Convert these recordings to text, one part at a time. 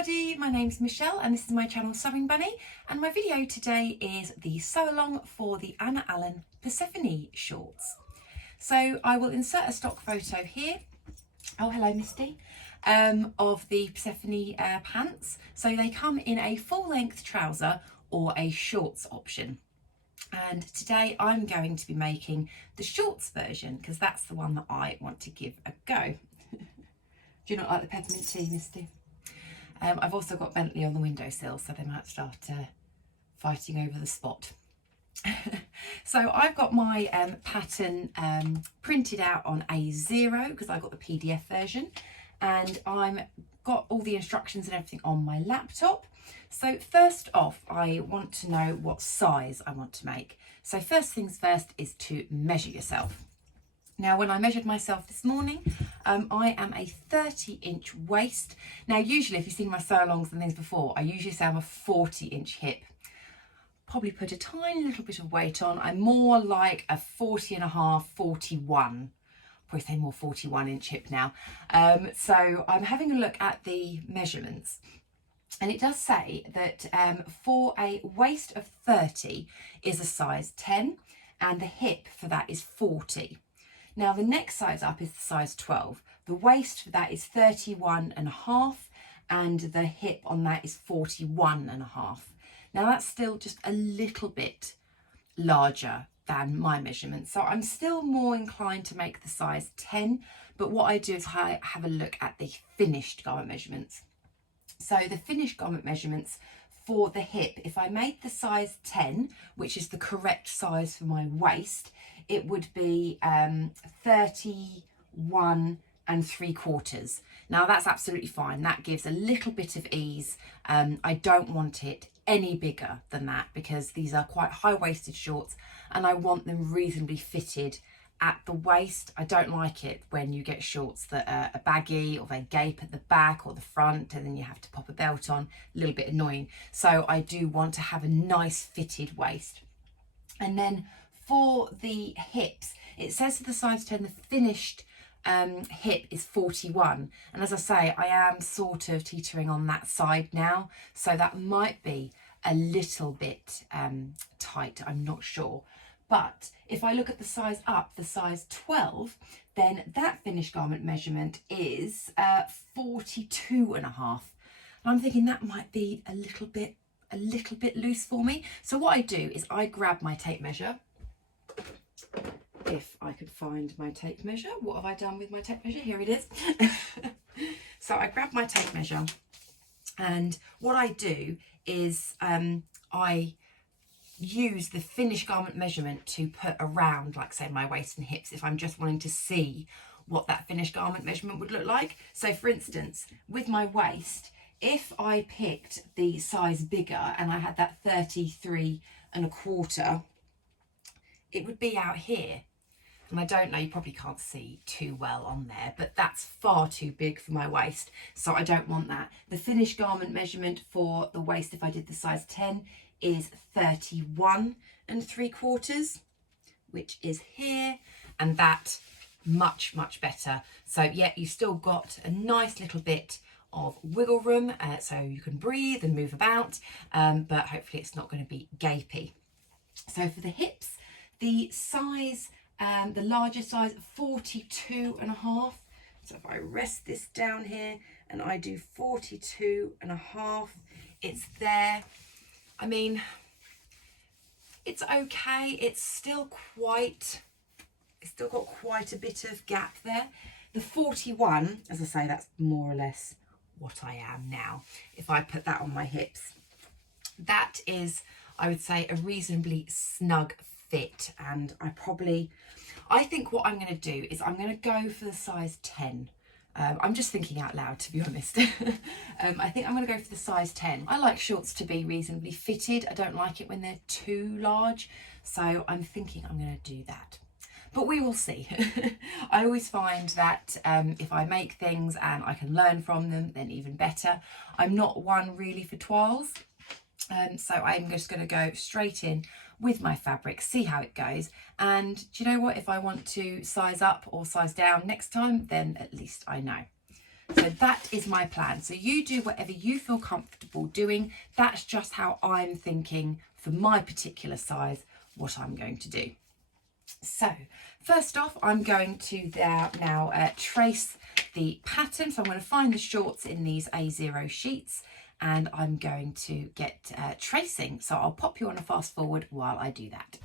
everybody, my name's Michelle and this is my channel Sewing Bunny, and my video today is the sew along for the Anna Allen Persephone shorts. So I will insert a stock photo here, oh hello Misty, of the Persephone pants. So they come in a full length trouser or a shorts option. And today I'm going to be making the shorts version because that's the one that I want to give a go. Do you not like the peppermint tea, Misty? I've also got Bentley on the windowsill, so they might start fighting over the spot. So I've got my pattern printed out on A0 because I got the PDF version, and I've got all the instructions and everything on my laptop. So first off, I want to know what size I want to make. So first things first is to measure yourself. Now, when I measured myself this morning, I am a 30-inch waist. Now, usually, if you've seen my sew-alongs and things before, I usually say I'm a 40-inch hip. Probably put a tiny little bit of weight on. I'm more like a 40 and a half, 41. Probably say more 41-inch hip now. So I'm having a look at the measurements. And it does say that for a waist of 30 is a size 10, and the hip for that is 40. Now the next size up is the size 12. The waist for that is 31 and a half, and the hip on that is 41 and a half. Now that's still just a little bit larger than my measurement. So I'm still more inclined to make the size 10, but what I do is I have a look at the finished garment measurements. So the finished garment measurements for the hip, if I made the size 10, which is the correct size for my waist, it would be 31 3/4. Now that's absolutely fine. That gives a little bit of ease. I don't want it any bigger than that because these are quite high-waisted shorts and I want them reasonably fitted at the waist. I don't like it when you get shorts that are baggy or they gape at the back or the front and then you have to pop a belt on. A little bit annoying. So I do want to have a nice fitted waist. And then for the hips, it says for the size 10 the finished hip is 41, and as I say, I am sort of teetering on that side now, so that might be a little bit tight, I'm not sure. But if I look at the size up, the size 12, then that finished garment measurement is 42 and a half. And I'm thinking that might be a little bit loose for me. So what I do is I grab my tape measure. If I could find my tape measure. What have I done with my tape measure? Here it is. So I grab my tape measure, and what I do is I use the finished garment measurement to put around, like say, my waist and hips if I'm just wanting to see what that finished garment measurement would look like. So for instance, with my waist, if I picked the size bigger and I had that 33 1/4, it would be out here. And I don't know, you probably can't see too well on there, but that's far too big for my waist, so I don't want that. The finished garment measurement for the waist, if I did the size 10, is 31 3/4, which is here, and that much better. So yeah, you've still got a nice little bit of wiggle room, so you can breathe and move about, but hopefully it's not going to be gapey. So for the hips, the size, the larger size, 42 and a half. So if I rest this down here and I do 42 and a half, it's there. I mean, it's okay. It's still got quite a bit of gap there. The 41, as I say, that's more or less what I am now. If I put that on my hips, that is, I would say, a reasonably snug fit. And I think what I'm going to do is I'm going to go for the size 10. I'm just thinking out loud, to be honest. I think I'm going to go for the size 10. I like shorts to be reasonably fitted. I don't like it when they're too large. So I'm thinking I'm going to do that. But we will see. I always find that if I make things and I can learn from them, then even better. I'm not one really for toiles. So I'm just going to go straight in with my fabric, see how it goes, and do you know what, if I want to size up or size down next time, then at least I know. So that is my plan. So you do whatever you feel comfortable doing. That's just how I'm thinking for my particular size, what I'm going to do. So first off, I'm going to now trace the pattern. So I'm going to find the shorts in these A0 sheets and I'm going to get tracing. So I'll pop you on a fast forward while I do that.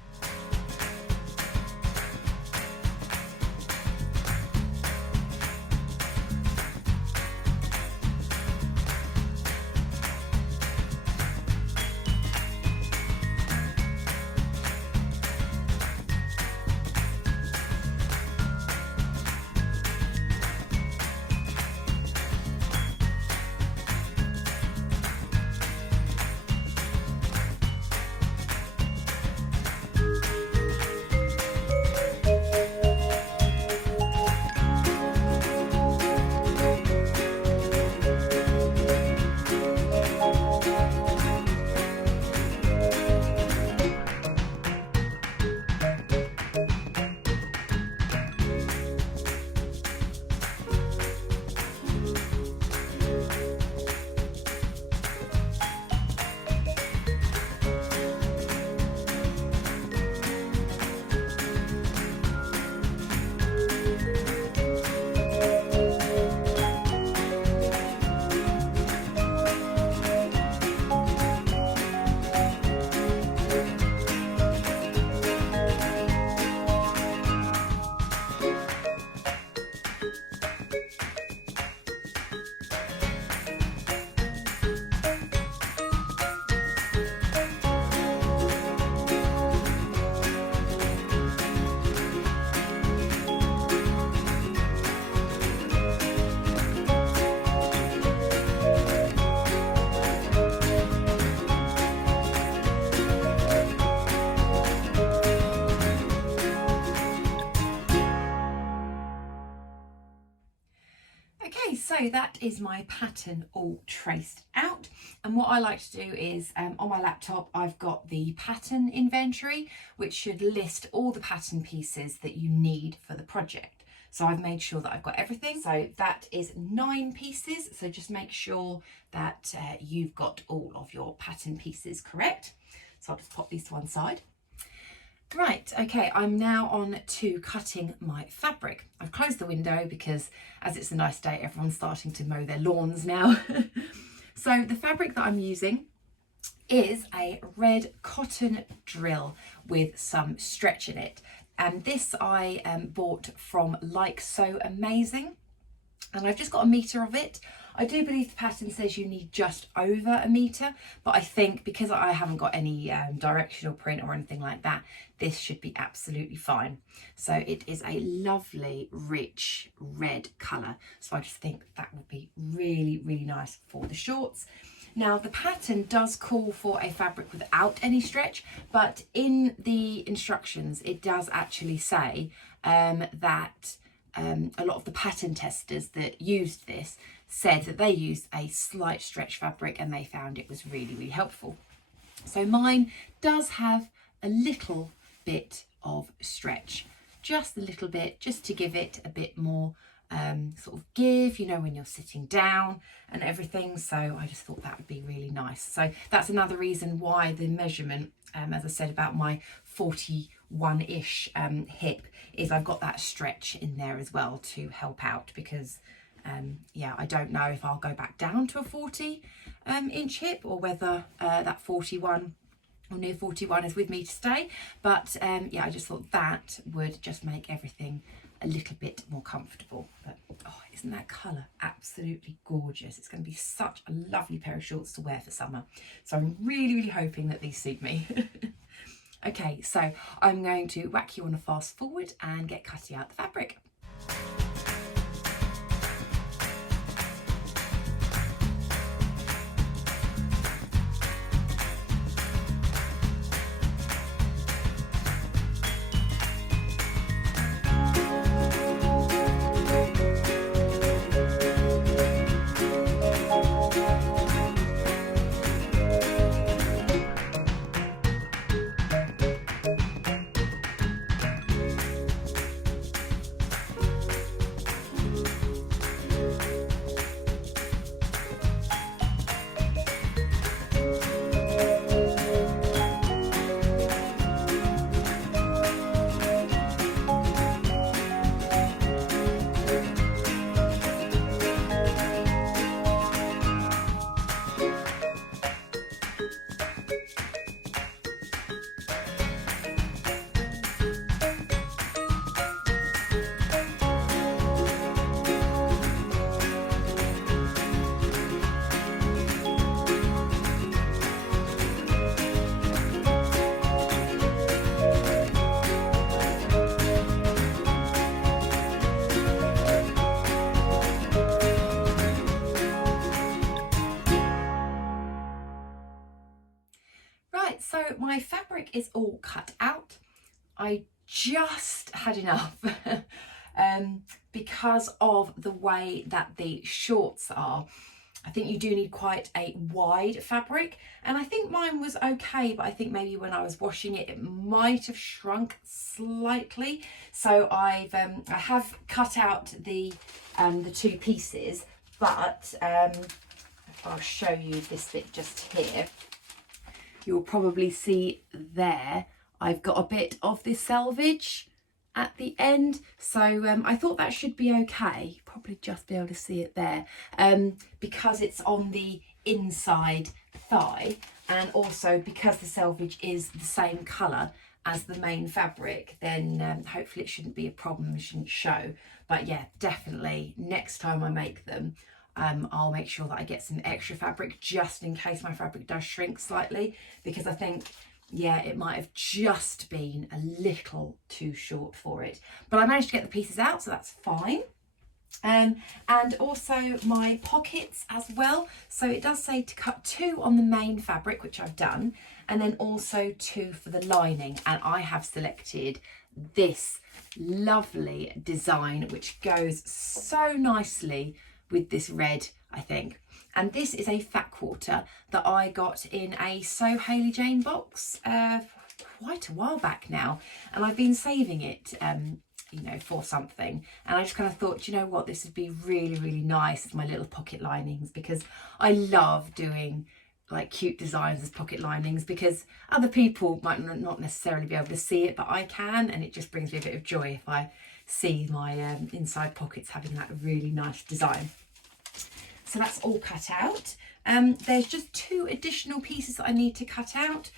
Okay, so that is my pattern all traced out, and what I like to do is on my laptop I've got the pattern inventory which should list all the pattern pieces that you need for the project. So I've made sure that I've got everything. So that is 9 pieces, so just make sure that you've got all of your pattern pieces correct. So I'll just pop these to one side. Right, okay, I'm now on to cutting my fabric. I've closed the window because as it's a nice day, everyone's starting to mow their lawns now. So the fabric that I'm using is a red cotton drill with some stretch in it. And this I bought from Like So Amazing. And I've just got 1 metre of it. I do believe the pattern says you need just over 1 metre, but I think because I haven't got any directional print or anything like that, this should be absolutely fine. So it is a lovely, rich red colour. So I just think that would be really, really nice for the shorts. Now the pattern does call for a fabric without any stretch, but in the instructions, it does actually say that a lot of the pattern testers that used this said that they used a slight stretch fabric and they found it was really, really helpful. So mine does have a little bit of stretch, just a little bit, just to give it a bit more sort of give, you know, when you're sitting down and everything. So I just thought that would be really nice. So that's another reason why the measurement, as I said about my 41-ish hip, is I've got that stretch in there as well to help out, because yeah, I don't know if I'll go back down to a 40 inch hip or whether that 41 or near 41 is with me to stay. But yeah, I just thought that would just make everything a little bit more comfortable. But oh, isn't that colour absolutely gorgeous? It's going to be such a lovely pair of shorts to wear for summer. So I'm really, really hoping that these suit me. Okay, so I'm going to whack you on a fast forward and get cutting out the fabric. fabric is all cut out. I just had enough because of the way that the shorts are. I think you do need quite a wide fabric, and I think mine was okay, but I think maybe when I was washing it, it might have shrunk slightly. So I have cut out the two pieces, but if I'll show you this bit just here, you'll probably see there I've got a bit of this selvage at the end, so I thought that should be okay. Probably just be able to see it there, because it's on the inside thigh, and also because the selvage is the same colour as the main fabric, then hopefully it shouldn't be a problem, it shouldn't show. But yeah, definitely next time I make them, I'll make sure that I get some extra fabric just in case my fabric does shrink slightly, because I think, yeah, it might have just been a little too short for it. But I managed to get the pieces out, so that's fine. And also my pockets as well. So it does say to cut 2 on the main fabric, which I've done, and then also 2 for the lining. And I have selected this lovely design, which goes so nicely with this red, I think. And this is a fat quarter that I got in a So Hayley Jane box quite a while back now, and I've been saving it you know, for something, and I just kind of thought, you know what, this would be really, really nice as my little pocket linings, because I love doing like cute designs as pocket linings, because other people might not necessarily be able to see it, but I can, and it just brings me a bit of joy if I see my inside pockets having that really nice design. So that's all cut out. There's just 2 additional pieces that I need to cut out,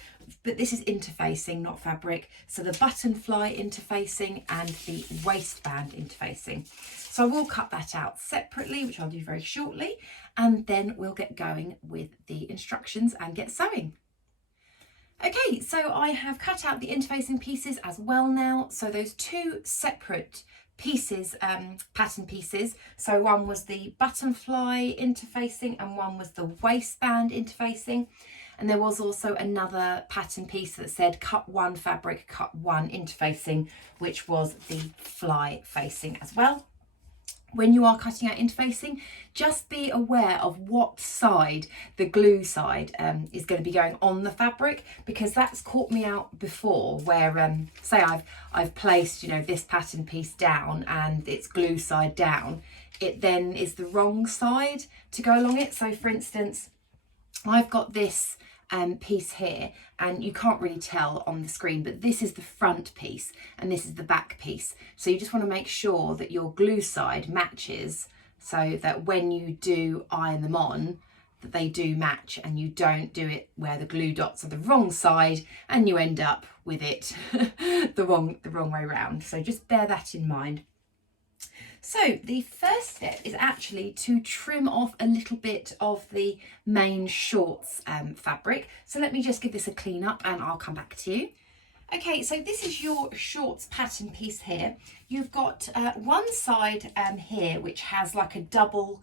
but this is interfacing, not fabric. So the button fly interfacing and the waistband interfacing. So I will cut that out separately, which I'll do very shortly, and then we'll get going with the instructions and get sewing. Okay, so I have cut out the interfacing pieces as well now. So those 2 separate pieces, pattern pieces, so one was the button fly interfacing and one was the waistband interfacing, and there was also another pattern piece that said cut 1 fabric, cut 1 interfacing, which was the fly facing as well. When you are cutting out interfacing, just be aware of what side the glue side is going to be going on the fabric, because that's caught me out before, where say I've placed, you know, this pattern piece down and it's glue side down, it then is the wrong side to go along it. So for instance, I've got this piece here, and you can't really tell on the screen, but this is the front piece and this is the back piece. So you just want to make sure that your glue side matches, so that when you do iron them on, that they do match, and you don't do it where the glue dots are the wrong side and you end up with it the wrong way around. So just bear that in mind. So the first step is actually to trim off a little bit of the main shorts fabric. So let me just give this a clean up and I'll come back to you. Okay, so this is your shorts pattern piece here. You've got one side here which has like a double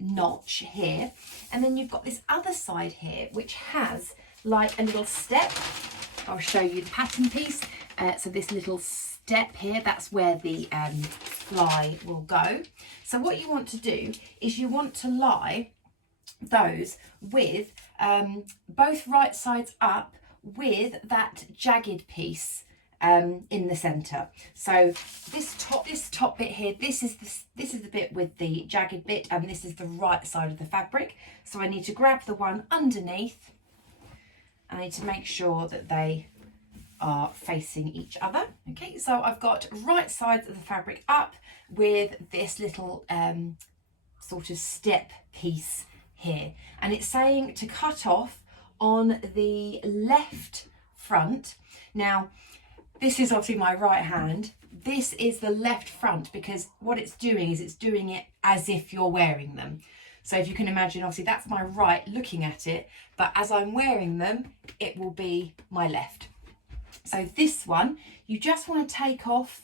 notch here, and then you've got this other side here which has like a little step. I'll show you the pattern piece. So this little step here, that's where the fly will go. So what you want to do is you want to lie those with both right sides up with that jagged piece in the center. So this top bit here, this is the bit with the jagged bit, and this is the right side of the fabric. So I need to grab the one underneath. I need to make sure that they are facing each other. Okay, so I've got right sides of the fabric up with this little sort of step piece here, and it's saying to cut off on the left front. Now this is obviously my right hand, this is the left front, because what it's doing is it's doing it as if you're wearing them. So if you can imagine, obviously that's my right looking at it, but as I'm wearing them, it will be my left. So this one, you just want to take off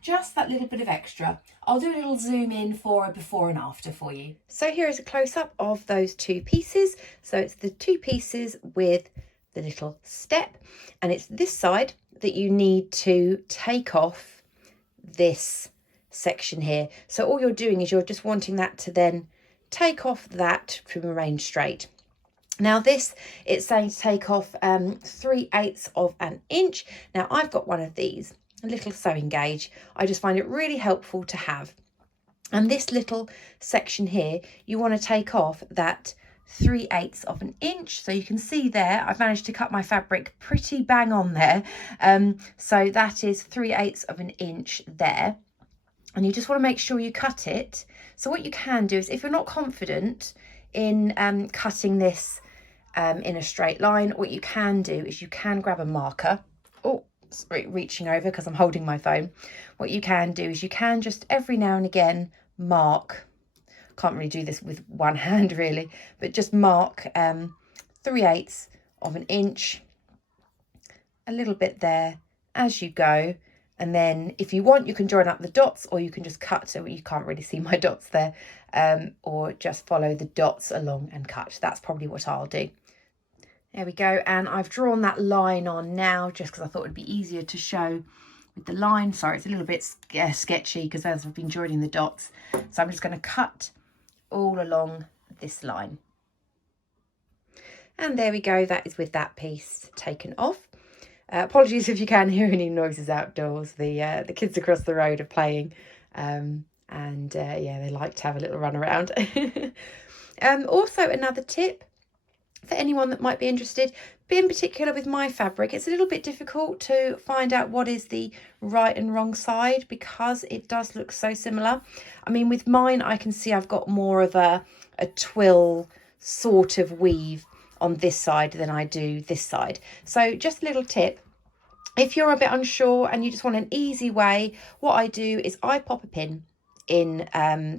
just that little bit of extra. I'll do a little zoom in for a before and after for you. So here is a close-up of those 2 pieces. So it's the 2 pieces with the little step, and it's this side that you need to take off this section here. So all you're doing is you're just wanting that to then take off that to remain straight. Now this, it's saying to take off 3/8 of an inch. Now I've got one of these, a little sewing gauge. I just find it really helpful to have. And this little section here, you want to take off that 3/8 of an inch. So you can see there, I've managed to cut my fabric pretty bang on there. So that is 3/8 of an inch there. And you just want to make sure you cut it. So what you can do is, if you're not confident in cutting this in a straight line, what you can do is you can grab a marker. Oh, sorry, reaching over because I'm holding my phone. What you can do is you can just every now and again mark, can't really do this with one hand really, but just mark 3/8 of an inch, a little bit there as you go. And then if you want, you can join up the dots, or you can just cut, so you can't really see my dots there, or just follow the dots along and cut. That's probably what I'll do. There we go. And I've drawn that line on now just because I thought it'd be easier to show with the line. Sorry, it's a little bit sketchy because as I've been joining the dots. So I'm just going to cut all along this line. And there we go. That is with that piece taken off. Apologies if you can hear any noises outdoors. The kids across the road are playing, yeah, they like to have a little run around. Also, another tip for anyone that might be interested, in particular with my fabric, it's a little bit difficult to find out what is the right and wrong side because it does look so similar. I mean, with mine, I can see I've got more of a twill sort of weave on this side than I do this side. So just a little tip, if you're a bit unsure and you just want an easy way, what I do is I pop a pin in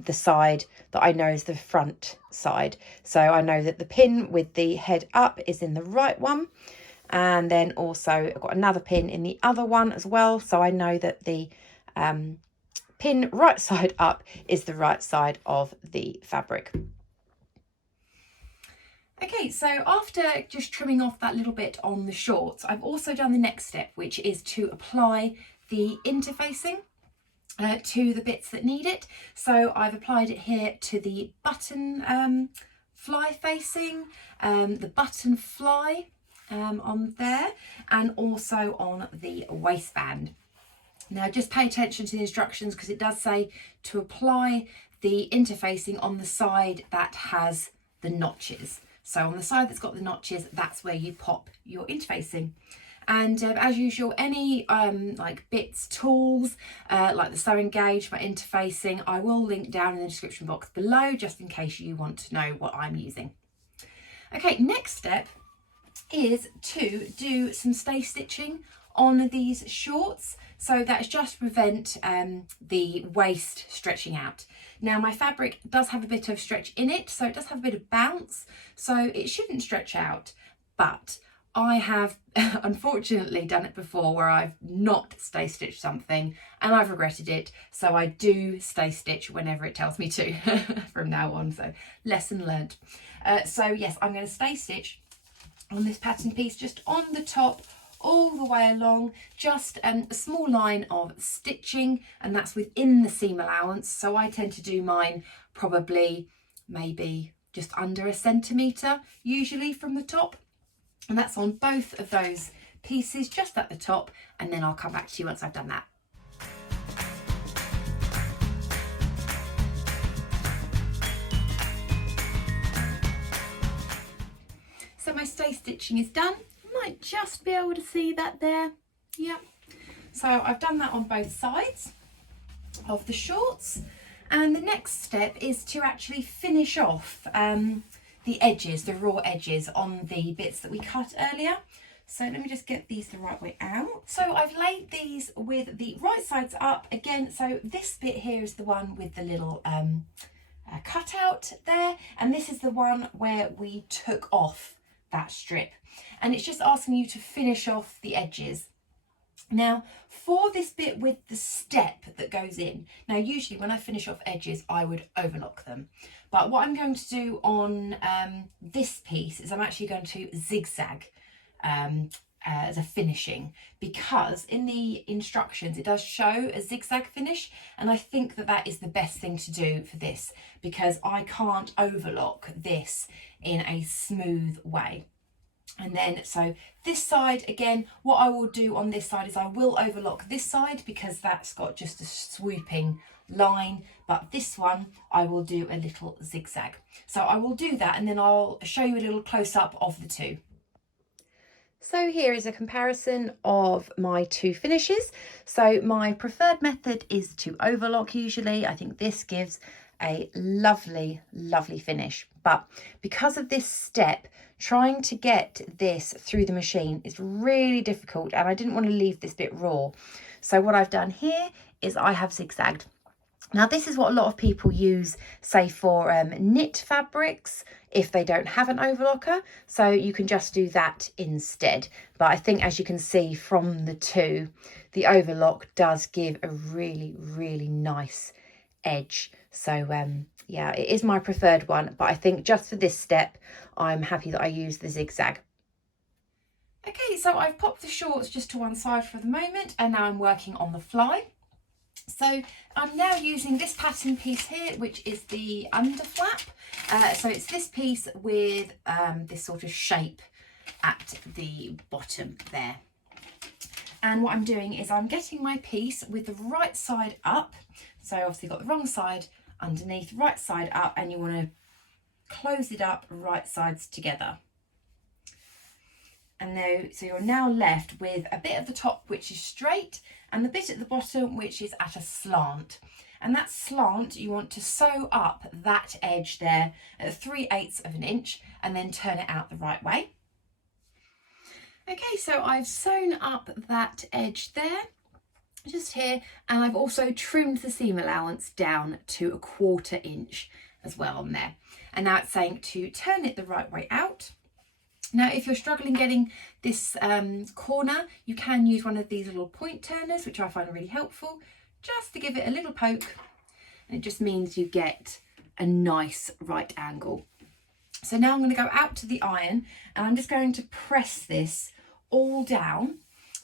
the side that I know is the front side. So I know that the pin with the head up is in the right one, and then also I've got another pin in the other one as well, so I know that the pin right side up is the right side of the fabric. Okay, so after just trimming off that little bit on the shorts, I've also done the next step, which is to apply the interfacing to the bits that need it. So I've applied it here to the button fly facing, the button fly on there, and also on the waistband. Now just pay attention to the instructions because it does say to apply the interfacing on the side that has the notches. So on the side that's got the notches, that's where you pop your interfacing. And as usual, any like bits, tools, like the sewing gauge for interfacing, I will link down in the description box below, just in case you want to know what I'm using. Okay, next step is to do some stay stitching on these shorts. So that's just to prevent the waist stretching out. Now my fabric does have a bit of stretch in it, so it does have a bit of bounce, so it shouldn't stretch out, but I have unfortunately done it before where I've not stay stitched something and I've regretted it. So I do stay stitch whenever it tells me to from now on. So lesson learned. So yes, I'm going to stay stitch on this pattern piece just on the top all the way along, just a small line of stitching, and that's within the seam allowance. So I tend to do mine probably maybe just under a centimetre usually from the top. And that's on both of those pieces just at the top, and then I'll come back to you once I've done that. So my stay stitching is done. You might just be able to see that there. Yep. So I've done that on both sides of the shorts. And the next step is to actually finish off the edges, the raw edges on the bits that we cut earlier. So let me just get these the right way out. So I've laid these with the right sides up again. So this bit here is the one with the little cutout there, and this is the one where we took off that strip, and it's just asking you to finish off the edges. Now for this bit with the step that goes in, now usually when I finish off edges I would overlock them, but what I'm going to do on this piece is I'm actually going to zigzag as a finishing, because in the instructions it does show a zigzag finish, and I think that that is the best thing to do for this, because I can't overlock this in a smooth way. And then so this side again, what I will do on this side is I will overlock this side because that's got just a swooping line, but this one I will do a little zigzag. So I will do that and then I'll show you a little close-up of the two. So here is a comparison of my two finishes. So my preferred method is to overlock usually. I think this gives a lovely, lovely finish. But because of this step, trying to get this through the machine is really difficult, and I didn't want to leave this bit raw. So what I've done here is I have zigzagged. Now this is what a lot of people use, say for knit fabrics, if they don't have an overlocker, so you can just do that instead. But I think, as you can see from the two, the overlock does give a really, really nice edge. So yeah, it is my preferred one, but I think just for this step I'm happy that I use the zigzag. Okay, so I've popped the shorts just to one side for the moment, and now I'm working on the fly. So I'm now using this pattern piece here, which is the under flap. So it's this piece with this sort of shape at the bottom there. And what I'm doing is I'm getting my piece with the right side up. So obviously got the wrong side underneath, right side up, and you want to close it up right sides together. And now, so you're now left with a bit of the top which is straight and the bit at the bottom which is at a slant. And that slant, you want to sew up that edge there at 3/8 of an inch and then turn it out the right way. Okay, so I've sewn up that edge there, just here, and I've also trimmed the seam allowance down to 1/4 inch as well on there. And now it's saying to turn it the right way out. Now, if you're struggling getting this corner, you can use one of these little point turners, which I find really helpful, just to give it a little poke. And it just means you get a nice right angle. So now I'm going to go out to the iron and I'm just going to press this all down,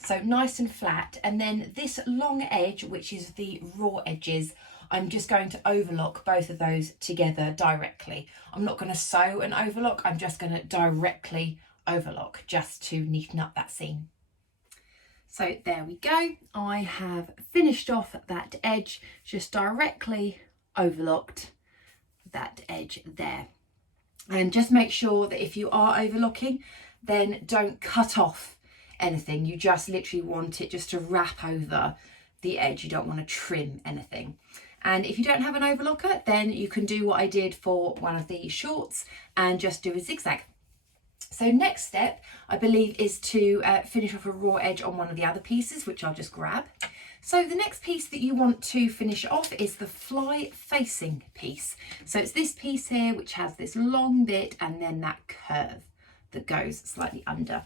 so nice and flat. And then this long edge, which is the raw edges, I'm just going to overlock both of those together directly. I'm not going to sew an overlock, I'm just going to directly overlock just to neaten up that seam. So there we go. I have finished off that edge, just directly overlocked that edge there. And just make sure that if you are overlocking, then don't cut off anything. You just literally want it just to wrap over the edge. You don't want to trim anything. And if you don't have an overlocker, then you can do what I did for one of the shorts and just do a zigzag. So next step, I believe, is to finish off a raw edge on one of the other pieces, which I'll just grab. So the next piece that you want to finish off is the fly facing piece. So it's this piece here, which has this long bit and then that curve that goes slightly under.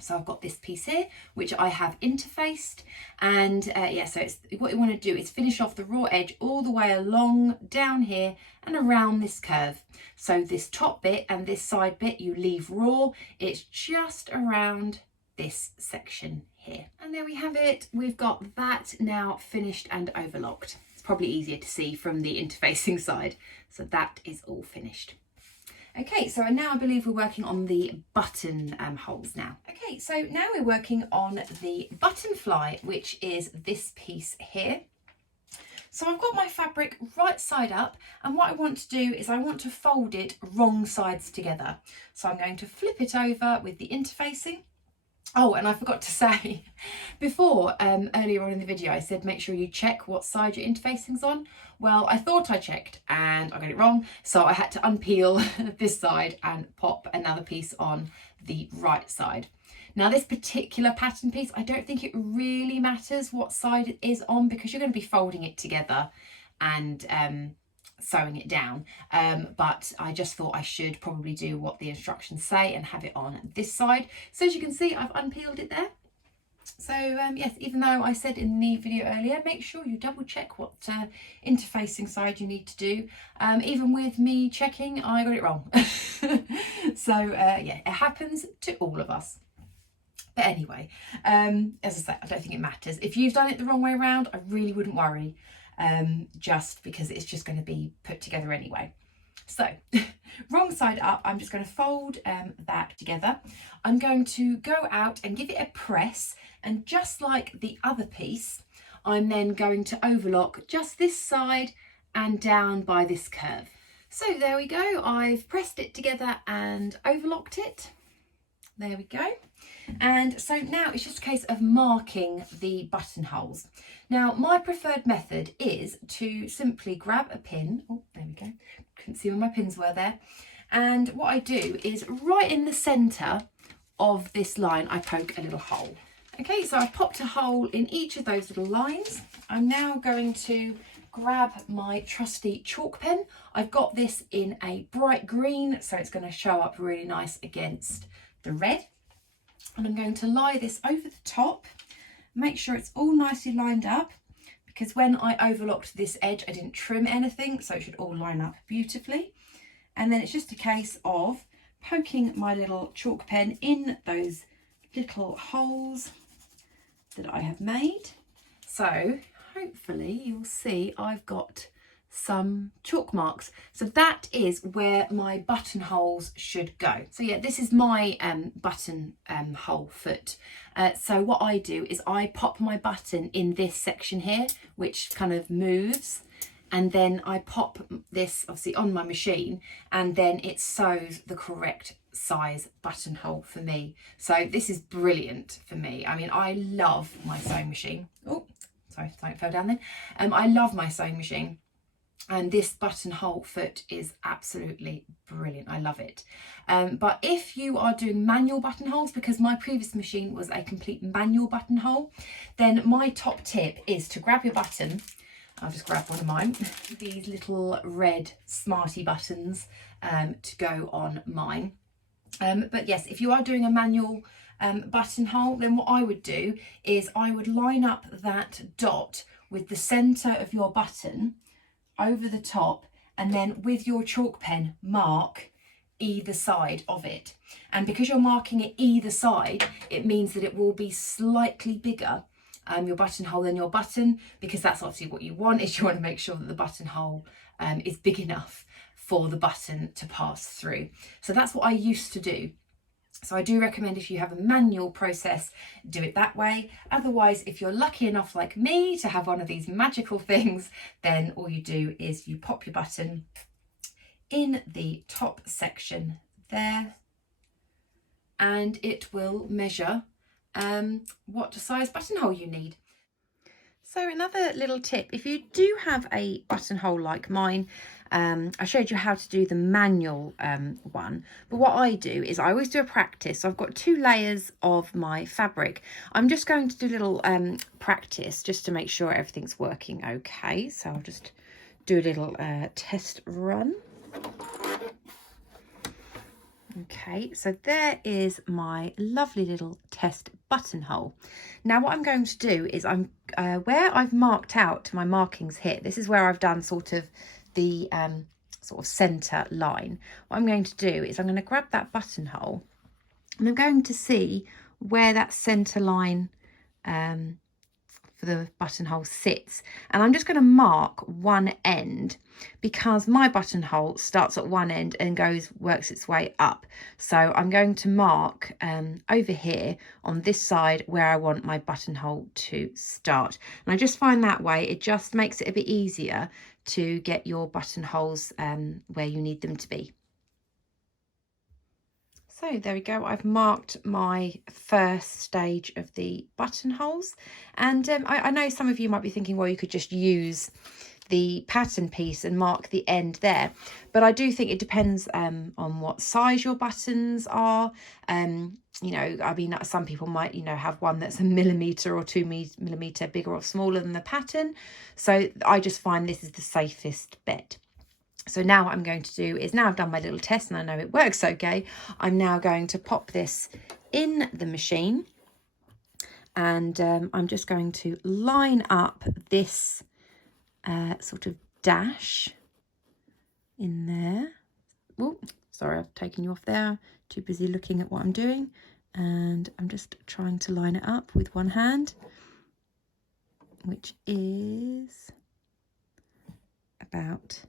So I've got this piece here, which I have interfaced, and yeah, so it's, what you want to do is finish off the raw edge all the way along down here and around this curve. So this top bit and this side bit you leave raw, it's just around this section here. And there we have it, we've got that now finished and overlocked. It's probably easier to see from the interfacing side. So that is all finished. Okay, so now I believe we're working on the button holes now. Okay, so now we're working on the button fly, which is this piece here. So I've got my fabric right side up, and what I want to do is I want to fold it wrong sides together. So I'm going to flip it over with the interfacing. Oh, and I forgot to say, before, earlier on in the video, I said make sure you check what side your interfacing's on. Well, I thought I checked and I got it wrong, so I had to unpeel this side and pop another piece on the right side. Now, this particular pattern piece, I don't think it really matters what side it is on, because you're going to be folding it together and sewing it down, but I just thought I should probably do what the instructions say and have it on this side. So as you can see, I've unpeeled it there. So yes, even though I said in the video earlier, make sure you double check what interfacing side you need to do. Even with me checking, I got it wrong. So yeah, it happens to all of us. But anyway, as I say, I don't think it matters. If you've done it the wrong way around, I really wouldn't worry, just because it's just going to be put together anyway. So wrong side up, I'm just going to fold that together. I'm going to go out and give it a press, and just like the other piece, I'm then going to overlock just this side and down by this curve. So there we go, I've pressed it together and overlocked it. There we go. And so now it's just a case of marking the buttonholes. Now, my preferred method is to simply grab a pin. Oh, there we go. Couldn't see where my pins were there. And what I do is right in the centre of this line, I poke a little hole. Okay, so I've popped a hole in each of those little lines. I'm now going to grab my trusty chalk pen. I've got this in a bright green, so it's going to show up really nice against the red. And I'm going to lie this over the top, make sure it's all nicely lined up, because when I overlocked this edge, I didn't trim anything, so it should all line up beautifully. And then it's just a case of poking my little chalk pen in those little holes that I have made. So hopefully you'll see I've got some chalk marks. So that is where my buttonholes should go. So yeah, this is my button hole foot. So what I do is I pop my button in this section here, which kind of moves, and then I pop this obviously on my machine, and then it sews the correct size buttonhole for me. So this is brilliant for me. I mean, I love my sewing machine. Oh, sorry, something fell down there. I love my sewing machine. And this buttonhole foot is absolutely brilliant. I love it. But if you are doing manual buttonholes, because my previous machine was a complete manual buttonhole, then my top tip is to grab your button. I'll just grab one of mine. These little red Smarty buttons to go on mine. But yes, if you are doing a manual buttonhole, then what I would do is I would line up that dot with the centre of your button over the top, and then with your chalk pen mark either side of it. And because you're marking it either side, it means that it will be slightly bigger, your buttonhole, than your button, because that's obviously what you want, is you want to make sure that the buttonhole is big enough for the button to pass through. So that's what I used to do. So I do recommend, if you have a manual process, do it that way. Otherwise, if you're lucky enough like me to have one of these magical things, then all you do is you pop your button in the top section there, and it will measure what size buttonhole you need. So another little tip, if you do have a buttonhole like mine, I showed you how to do the manual one, but what I do is I always do a practice. So I've got 2 layers of my fabric. I'm just going to do a little practice just to make sure everything's working okay. So I'll just do a little test run. Okay, so there is my lovely little test buttonhole. Now what I'm going to do is I'm where I've marked out my markings here, this is where I've done sort of the sort of centre line. What I'm going to do is I'm going to grab that buttonhole, and I'm going to see where that centre line for the buttonhole sits, and I'm just going to mark one end, because my buttonhole starts at one end and works its way up. So I'm going to mark over here on this side where I want my buttonhole to start, and I just find that way it just makes it a bit easier to get your buttonholes where you need them to be. So there we go, I've marked my first stage of the buttonholes, and I know some of you might be thinking, well, you could just use the pattern piece and mark the end there, but I do think it depends on what size your buttons are. You know, I mean, some people might, you know, have one that's 1 millimetre or 2 millimetre bigger or smaller than the pattern, so I just find this is the safest bet. So now what I'm going to do is, now I've done my little test and I know it works okay, I'm now going to pop this in the machine, and I'm just going to line up this sort of dash in there. Oh, sorry, I've taken you off there. Too busy looking at what I'm doing. and I'm just trying to line it up with one hand, which is about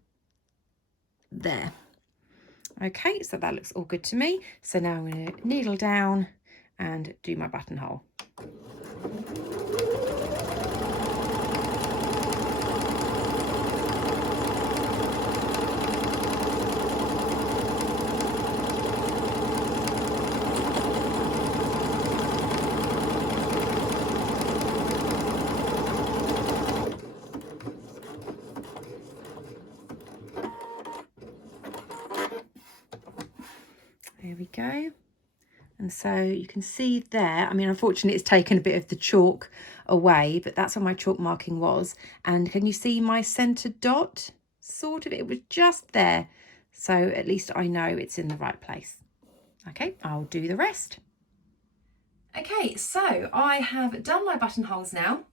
there. Okay, so that looks all good to me. So now I'm going to needle down and do my buttonhole. There we go. And so you can see there, I mean, unfortunately it's taken a bit of the chalk away, but that's where my chalk marking was. And can you see my centre dot? Sort of, it was just there. So at least I know it's in the right place. Okay, I'll do the rest. Okay, so I have done my buttonholes now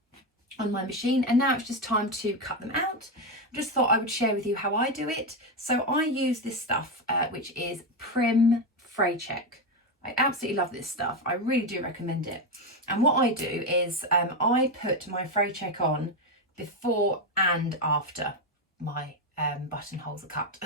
on my machine, and now it's just time to cut them out. I just thought I would share with you how I do it. So I use this stuff, which is Prim Fray Check. I absolutely love this stuff. I really do recommend it. And what I do is I put my Fray Check on before and after my buttonholes are cut.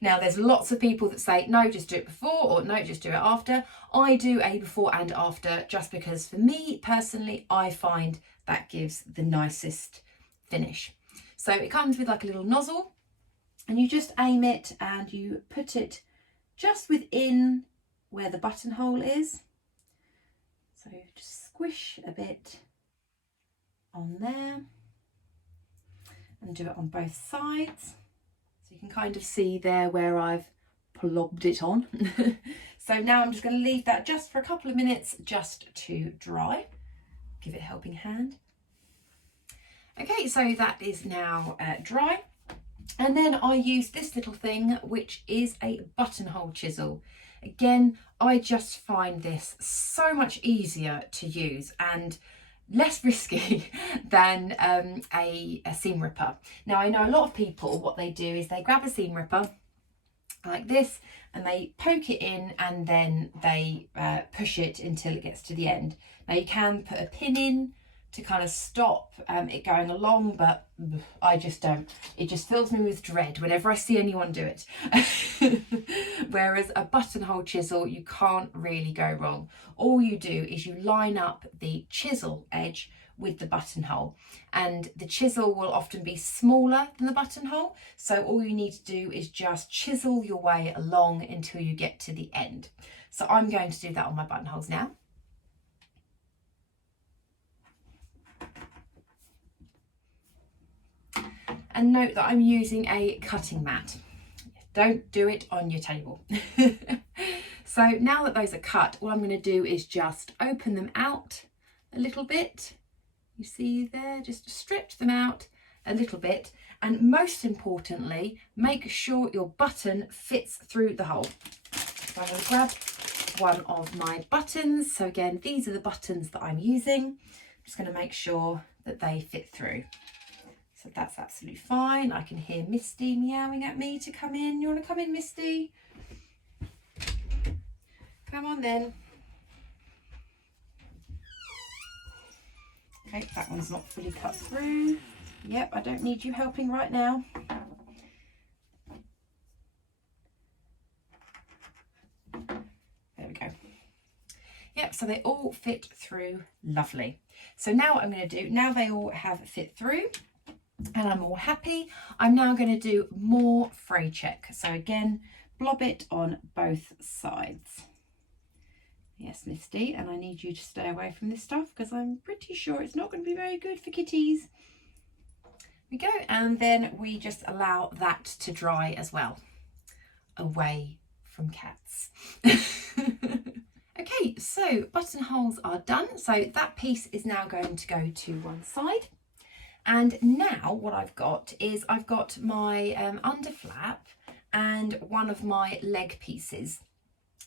Now there's lots of people that say no, just do it before, or no, just do it after. I do a before and after just because for me personally I find that gives the nicest finish. So it comes with like a little nozzle, and you just aim it and you put it just within where the buttonhole is. So just squish a bit on there and do it on both sides. So you can kind of see there where I've plobbed it on. So now I'm just going to leave that just for a couple of minutes just to dry. Give it a helping hand. Okay, so that is now dry. And then I use this little thing, which is a buttonhole chisel. Again, I just find this so much easier to use and less risky than a seam ripper. Now I know a lot of people, what they do is they grab a seam ripper like this and they poke it in, and then they push it until it gets to the end. Now you can put a pin in to kind of stop it going along, but I just don't. It just fills me with dread whenever I see anyone do it. Whereas a buttonhole chisel, you can't really go wrong. All you do is you line up the chisel edge with the buttonhole, and the chisel will often be smaller than the buttonhole, so all you need to do is just chisel your way along until you get to the end. So I'm going to do that on my buttonholes now. And note that I'm using a cutting mat. Don't do it on your table. So now that those are cut, all I'm going to do is just open them out a little bit. You see there, just stretch them out a little bit. And most importantly, make sure your button fits through the hole. So I'm going to grab one of my buttons. So again, these are the buttons that I'm using. I'm just going to make sure that they fit through. So that's absolutely fine. I can hear Misty meowing at me to come in. You want to come in, Misty? Come on then. Okay, that one's not fully cut through. Yep, I don't need you helping right now. There we go. Yep, so they all fit through lovely. So now what I'm going to do, now they all have fit through, and I'm all happy, I'm now going to do more fray check. So again, blob it on both sides. Yes, Misty, and I need you to stay away from this stuff because I'm pretty sure it's not going to be very good for kitties. We go, and then we just allow that to dry as well, away from cats. Okay, so buttonholes are done. So that piece is now going to go to one side. And now what I've got is I've got my under flap and one of my leg pieces.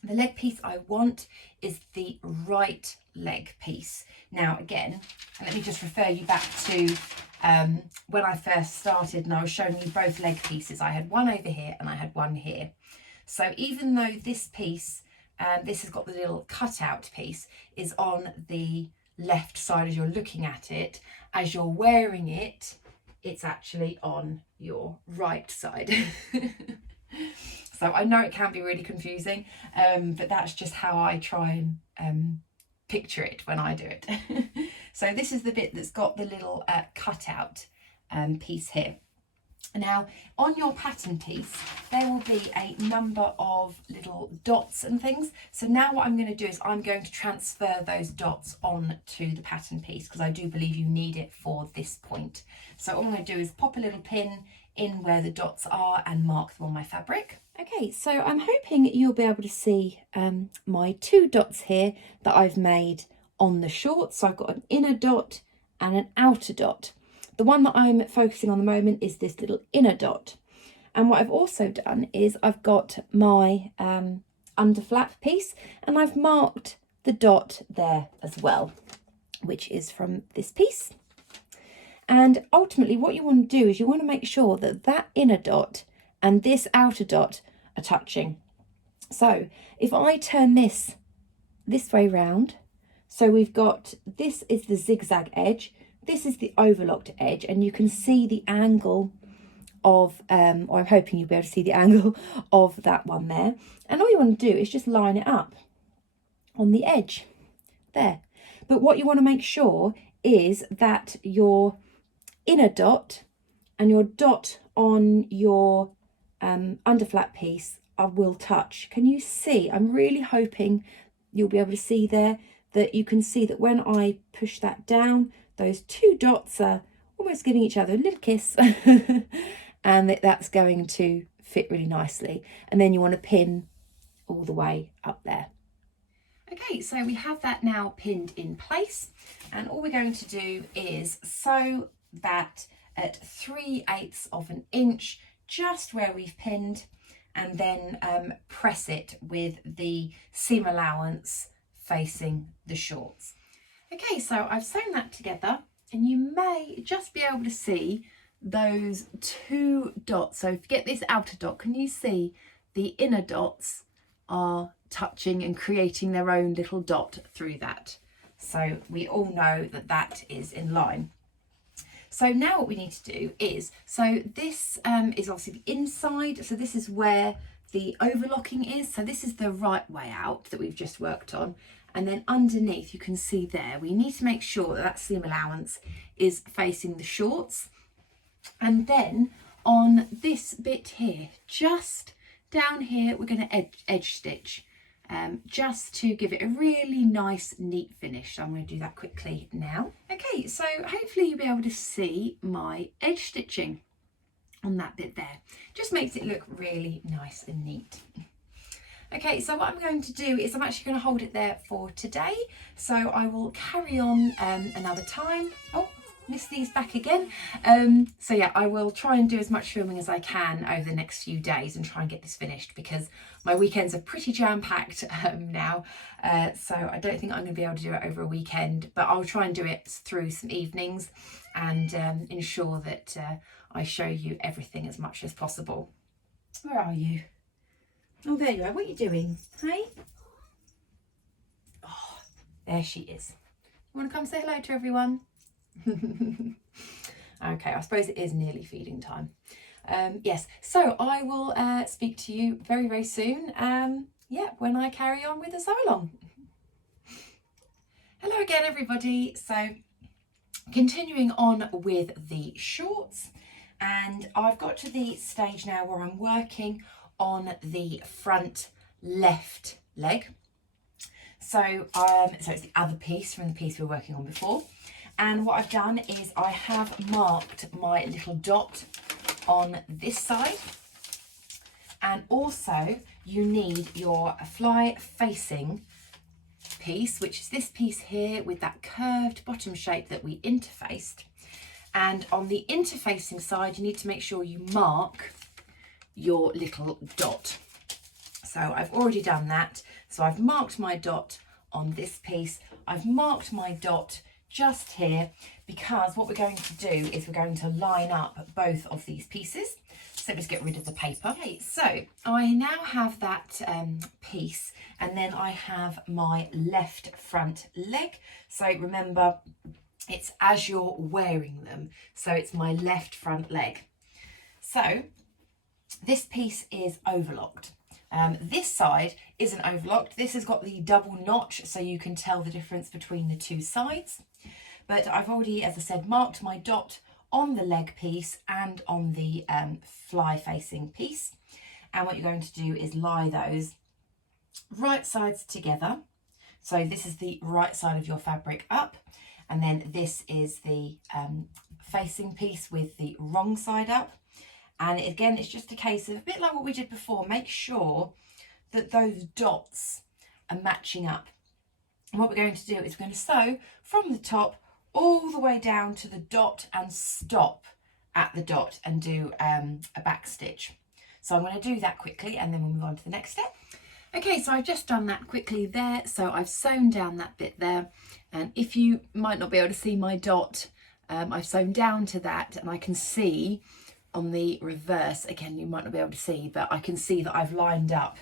The leg piece I want is the right leg piece. Now again, let me just refer you back to when I first started and I was showing you both leg pieces. I had one over here and I had one here. So even though this piece and this has got the little cutout piece, is on the left side as you're looking at it. As you're wearing it, it's actually on your right side. So I know it can be really confusing, but that's just how I try and picture it when I do it. So this is the bit that's got the little cutout piece here. Now on your pattern piece there will be a number of little dots and things, so now what I'm going to do is I'm going to transfer those dots on to the pattern piece, because I do believe you need it for this point. So all I'm going to do is pop a little pin in where the dots are and mark them on my fabric. Okay, so I'm hoping you'll be able to see my 2 dots here that I've made on the shorts. So I've got an inner dot and an outer dot. The one that I'm focusing on the moment is this little inner dot. And what I've also done is I've got my underflap piece, and I've marked the dot there as well, which is from this piece. And ultimately what you want to do is you want to make sure that that inner dot and this outer dot are touching. So if I turn this way round, so we've got, this is the zigzag edge, this is the overlocked edge, and you can see the angle of, or I'm hoping you'll be able to see the angle of that one there. And all you want to do is just line it up on the edge there. But what you want to make sure is that your inner dot and your dot on your underflap piece will touch. Can you see? I'm really hoping you'll be able to see there that you can see that when I push that down, those 2 dots are almost giving each other a little kiss and that's going to fit really nicely. And then you want to pin all the way up there. Okay, so we have that now pinned in place, and all we're going to do is sew that at 3/8 of an inch just where we've pinned, and then press it with the seam allowance facing the shorts. Okay, so I've sewn that together, and you may just be able to see those 2 dots. So if you get this outer dot, can you see the inner dots are touching and creating their own little dot through that? So we all know that that is in line. So now what we need to do is, so this is obviously the inside, so this is where the overlocking is. So this is the right way out that we've just worked on. And then underneath, you can see there, we need to make sure that that seam allowance is facing the shorts. And then on this bit here, just down here, we're going to edge stitch just to give it a really nice, neat finish. So I'm going to do that quickly now. Okay, so hopefully you'll be able to see my edge stitching on that bit there. Just makes it look really nice and neat. Okay, so what I'm going to do is I'm actually going to hold it there for today. So I will carry on another time. Oh, missed these back again. So yeah, I will try and do as much filming as I can over the next few days and try and get this finished, because my weekends are pretty jam-packed now. So I don't think I'm going to be able to do it over a weekend, but I'll try and do it through some evenings and ensure that I show you everything as much as possible. Where are you? Oh, there you are. What are you doing? Hey? Oh, there she is. You want to come say hello to everyone? Okay, I suppose it is nearly feeding time. Yes, so I will speak to you very, very soon. Yeah, when I carry on with the sew along. Hello again, everybody. So continuing on with the shorts, and I've got to the stage now where I'm working on the front left leg. So it's the other piece from the piece we were working on before. And what I've done is I have marked my little dot on this side. And also you need your fly facing piece, which is this piece here with that curved bottom shape that we interfaced. And on the interfacing side, you need to make sure you mark your little dot. So I've already done that. So I've marked my dot on this piece. I've marked my dot just here, because what we're going to do is we're going to line up both of these pieces. So let's get rid of the paper. Okay, so I now have that piece, and then I have my left front leg. So remember, it's as you're wearing them. So it's my left front leg. So this piece is overlocked. This side isn't overlocked. This has got the double notch, so you can tell the difference between the two sides. But I've already, as I said, marked my dot on the leg piece and on the fly facing piece. And what you're going to do is lie those right sides together. So this is the right side of your fabric up, and then this is the facing piece with the wrong side up. And again, it's just a case of, a bit like what we did before, make sure that those dots are matching up. And what we're going to do is we're going to sew from the top all the way down to the dot and stop at the dot and do a back stitch. So I'm going to do that quickly and then we'll move on to the next step. Okay, so I've just done that quickly there. So I've sewn down that bit there. And if you might not be able to see my dot, I've sewn down to that, and I can see on the reverse, again, you might not be able to see, but I can see that I've lined up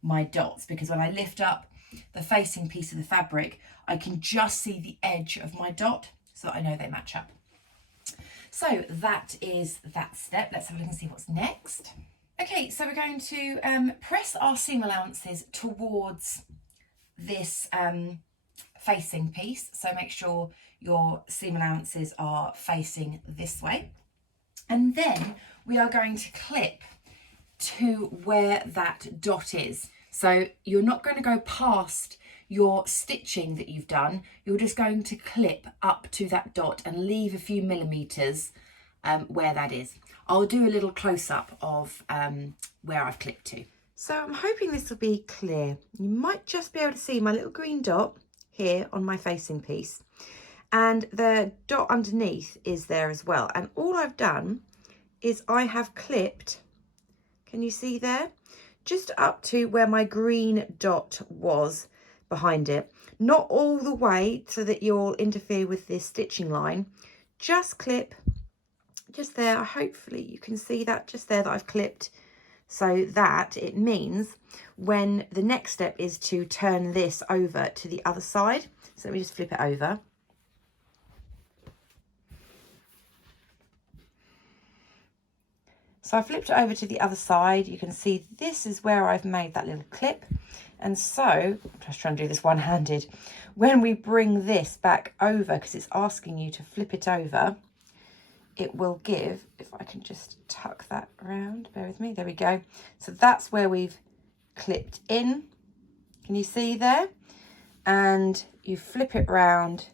my dots, because when I lift up the facing piece of the fabric, I can just see the edge of my dot, so that I know they match up. So that is that step. Let's have a look and see what's next. Okay, so we're going to press our seam allowances towards this facing piece. So make sure your seam allowances are facing this way. And then we are going to clip to where that dot is. So you're not going to go past your stitching that you've done. You're just going to clip up to that dot and leave a few millimeters where that is. I'll do a little close-up of where I've clipped to. So I'm hoping this will be clear. You might just be able to see my little green dot here on my facing piece. And the dot underneath is there as well. And all I've done is I have clipped, can you see there? Just up to where my green dot was behind it. Not all the way so that you'll interfere with this stitching line. Just clip just there. Hopefully you can see that just there that I've clipped, so that it means when the next step is to turn this over to the other side. So let me just flip it over. So I flipped it over to the other side. You can see this is where I've made that little clip. And so, I'm just trying to do this one-handed. When we bring this back over, because it's asking you to flip it over, it will give, if I can just tuck that around, bear with me, there we go. So that's where we've clipped in. Can you see there? And you flip it round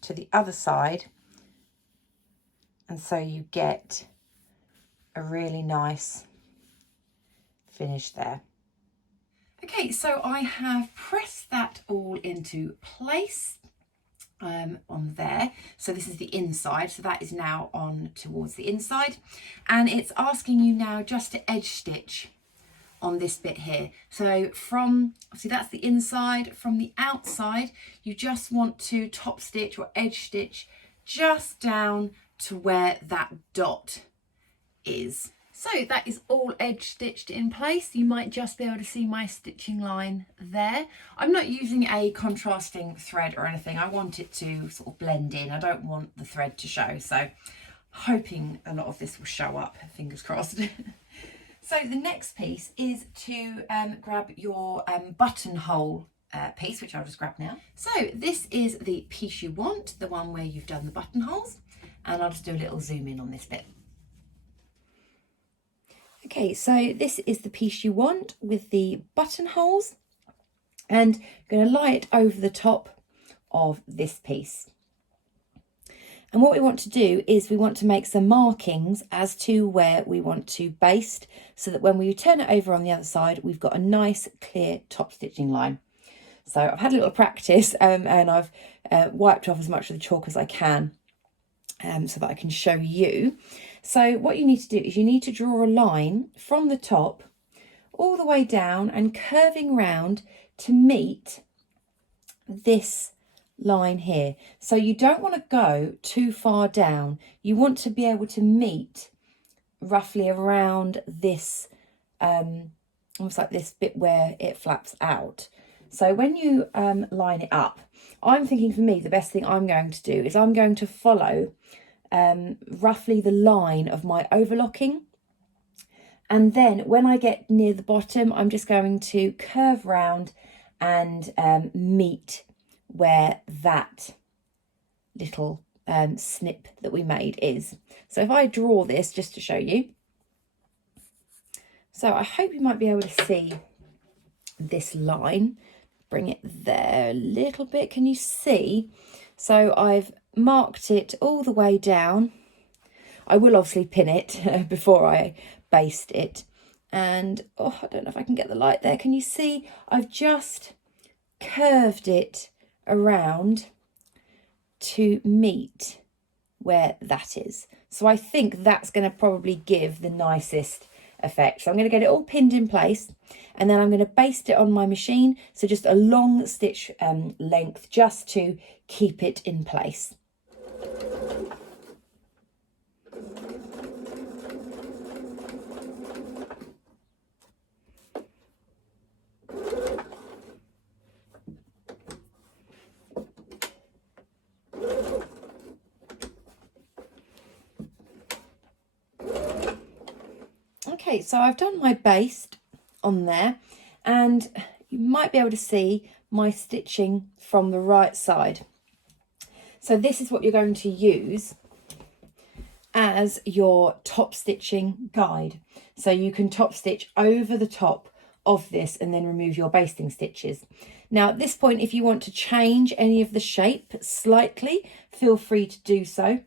to the other side. And so you get a really nice finish there. Okay, so I have pressed that all into place on there. So this is the inside, so that is now on towards the inside, and it's asking you now just to edge stitch on this bit here. So from, obviously that's the inside, from the outside you just want to top stitch or edge stitch just down to where that dot is. So that is all edge stitched in place. You might just be able to see my stitching line there. I'm not using a contrasting thread or anything. I want it to sort of blend in. I don't want the thread to show. So hoping a lot of this will show up, fingers crossed. So the next piece is to grab your buttonhole piece, which I'll just grab now. So this is the piece you want, the one where you've done the buttonholes. And I'll just do a little zoom in on this bit. Okay, so this is the piece you want with the buttonholes, and I'm going to lie it over the top of this piece. And what we want to do is we want to make some markings as to where we want to baste, so that when we turn it over on the other side, we've got a nice clear top stitching line. So I've had a little practice and I've wiped off as much of the chalk as I can so that I can show you. So what you need to do is you need to draw a line from the top all the way down and curving round to meet this line here. So you don't want to go too far down. You want to be able to meet roughly around this, almost like this bit where it flaps out. So when you line it up, I'm thinking for me, the best thing I'm going to do is I'm going to follow roughly the line of my overlocking. And then when I get near the bottom, I'm just going to curve round and meet where that little snip that we made is. So if I draw this just to show you. So I hope you might be able to see this line. Bring it there a little bit. Can you see? So I've marked it all the way down. I will obviously pin it before I baste it. And oh, I don't know if I can get the light there. Can you see? I've just curved it around to meet where that is. So I think that's going to probably give the nicest effect. So I'm going to get it all pinned in place, and then I'm going to baste it on my machine. So just a long stitch length just to keep it in place. Okay, so I've done my baste on there, and you might be able to see my stitching from the right side. So this is what you're going to use as your top stitching guide. So you can top stitch over the top of this and then remove your basting stitches. Now at this point, if you want to change any of the shape slightly, feel free to do so.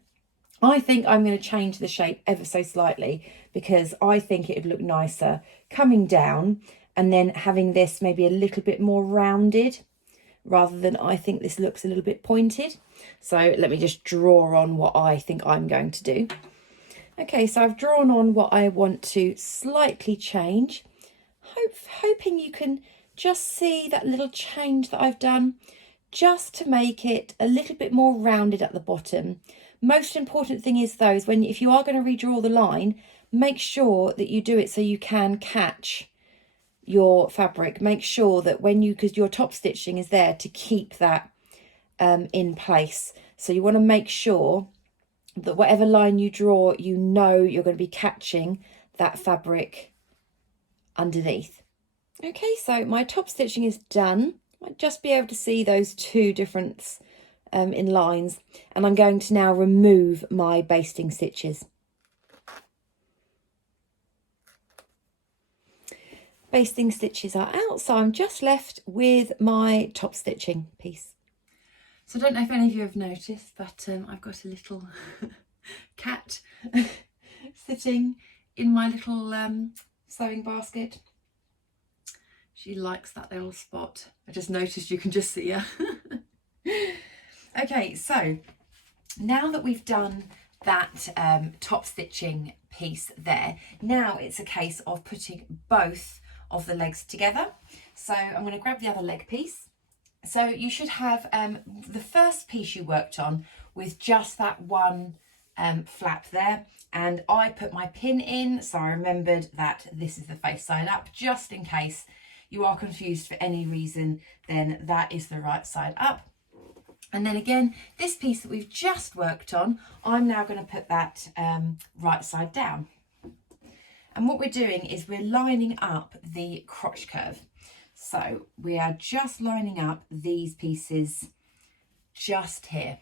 I think I'm going to change the shape ever so slightly because I think it would look nicer coming down and then having this maybe a little bit more rounded rather than I think this looks a little bit pointed. So let me just draw on what I think I'm going to do. Okay, so I've drawn on what I want to slightly change. Hoping you can just see that little change that I've done just to make it a little bit more rounded at the bottom. Most important thing is though, is if you are going to redraw the line, make sure that you do it so you can catch your fabric. Make sure that because your top stitching is there to keep that in place. So you want to make sure that whatever line you draw, you know you're going to be catching that fabric underneath. Okay, so my top stitching is done. I might just be able to see those two different in lines, and I'm going to now remove my basting stitches. Basting stitches are out, so I'm just left with my top stitching piece. So I don't know if any of you have noticed, but I've got a little cat sitting in my little sewing basket. She likes that little spot. I just noticed you can just see her. Okay, so now that we've done that top stitching piece there, now it's a case of putting both of the legs together. So I'm going to grab the other leg piece. So you should have the first piece you worked on with just that one flap there, and I put my pin in, so I remembered that this is the face side up. Just in case you are confused for any reason, then that is the right side up. And then again, this piece that we've just worked on, I'm now going to put that right side down. And what we're doing is we're lining up the crotch curve. So we are just lining up these pieces just here,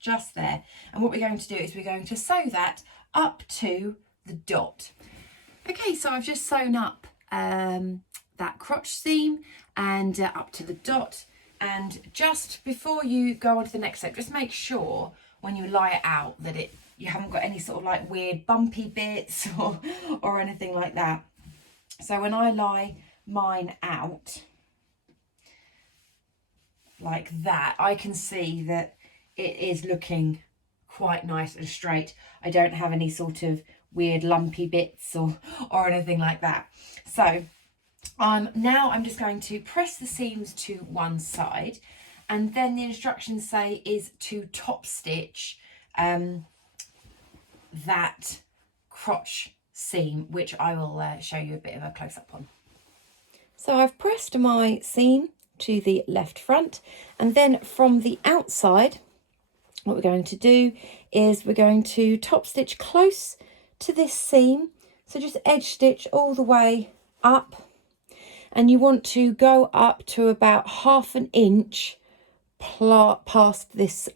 just there. And what we're going to do is we're going to sew that up to the dot. Okay, so I've just sewn up that crotch seam and up to the dot. And just before you go on to the next step, just make sure when you lie it out that you haven't got any sort of like weird bumpy bits or anything like that. So when I lie mine out like that, I can see that it is looking quite nice and straight. I don't have any sort of weird lumpy bits or anything like that. So now I'm just going to press the seams to one side, and then the instructions say is to top stitch that crotch seam, which I will show you a bit of a close-up on. So I've pressed my seam to the left front, and then from the outside what we're going to do is we're going to top stitch close to this seam. So just edge stitch all the way up, and you want to go up to about 1/2 inch past this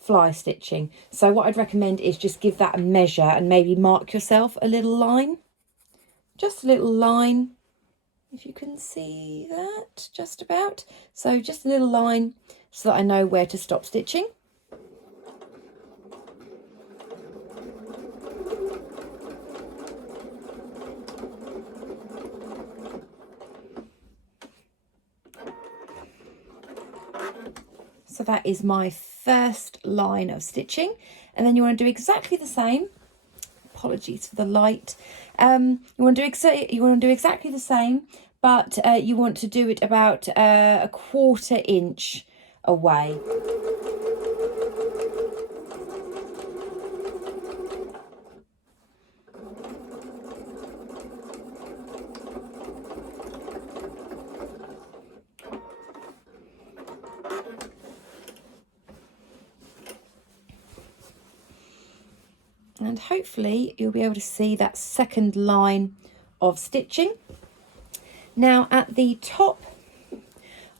fly stitching. So what I'd recommend is just give that a measure and maybe mark yourself a little line, just a little line, if you can see that, just about. So just a little line so that I know where to stop stitching. So that is my first line of stitching, and then you want to do exactly the same. Apologies for the light. You want to do exactly the same, but you want to do it about 1/4 inch away. And hopefully you'll be able to see that second line of stitching. Now at the top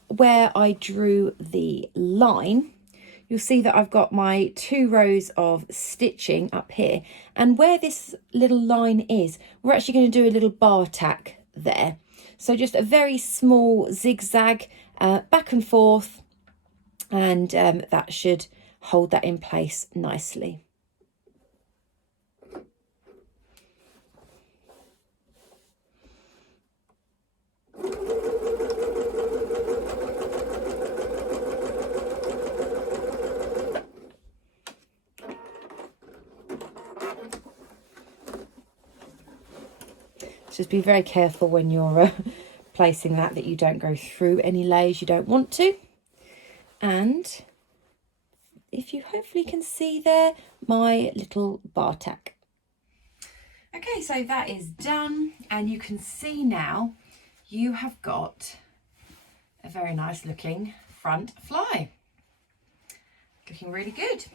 where I drew the line, you'll see that I've got my 2 rows of stitching up here, and where this little line is, we're actually going to do a little bar tack there. So just a very small zigzag back and forth, and that should hold that in place nicely. Just be very careful when you're placing that you don't go through any layers you don't want to. And if you hopefully can see there, my little bar tack. Okay, so that is done, and you can see now you have got a very nice looking front fly. Looking really good.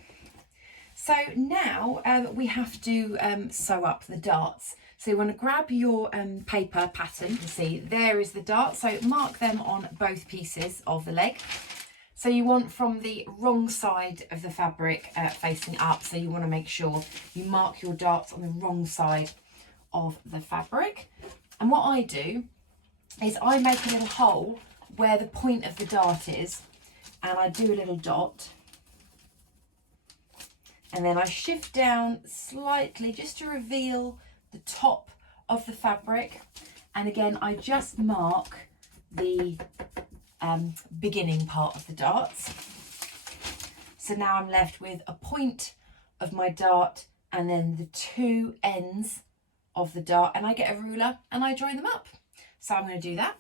So now we have to sew up the darts. So you want to grab your paper pattern. You see there is the dart, so mark them on both pieces of the leg. So you want from the wrong side of the fabric facing up, so you want to make sure you mark your darts on the wrong side of the fabric. And what I do is I make a little hole where the point of the dart is, and I do a little dot, and then I shift down slightly just to reveal the top of the fabric, and again I just mark the beginning part of the darts. So now I'm left with a point of my dart and then the 2 ends of the dart, and I get a ruler and I join them up. So I'm going to do that.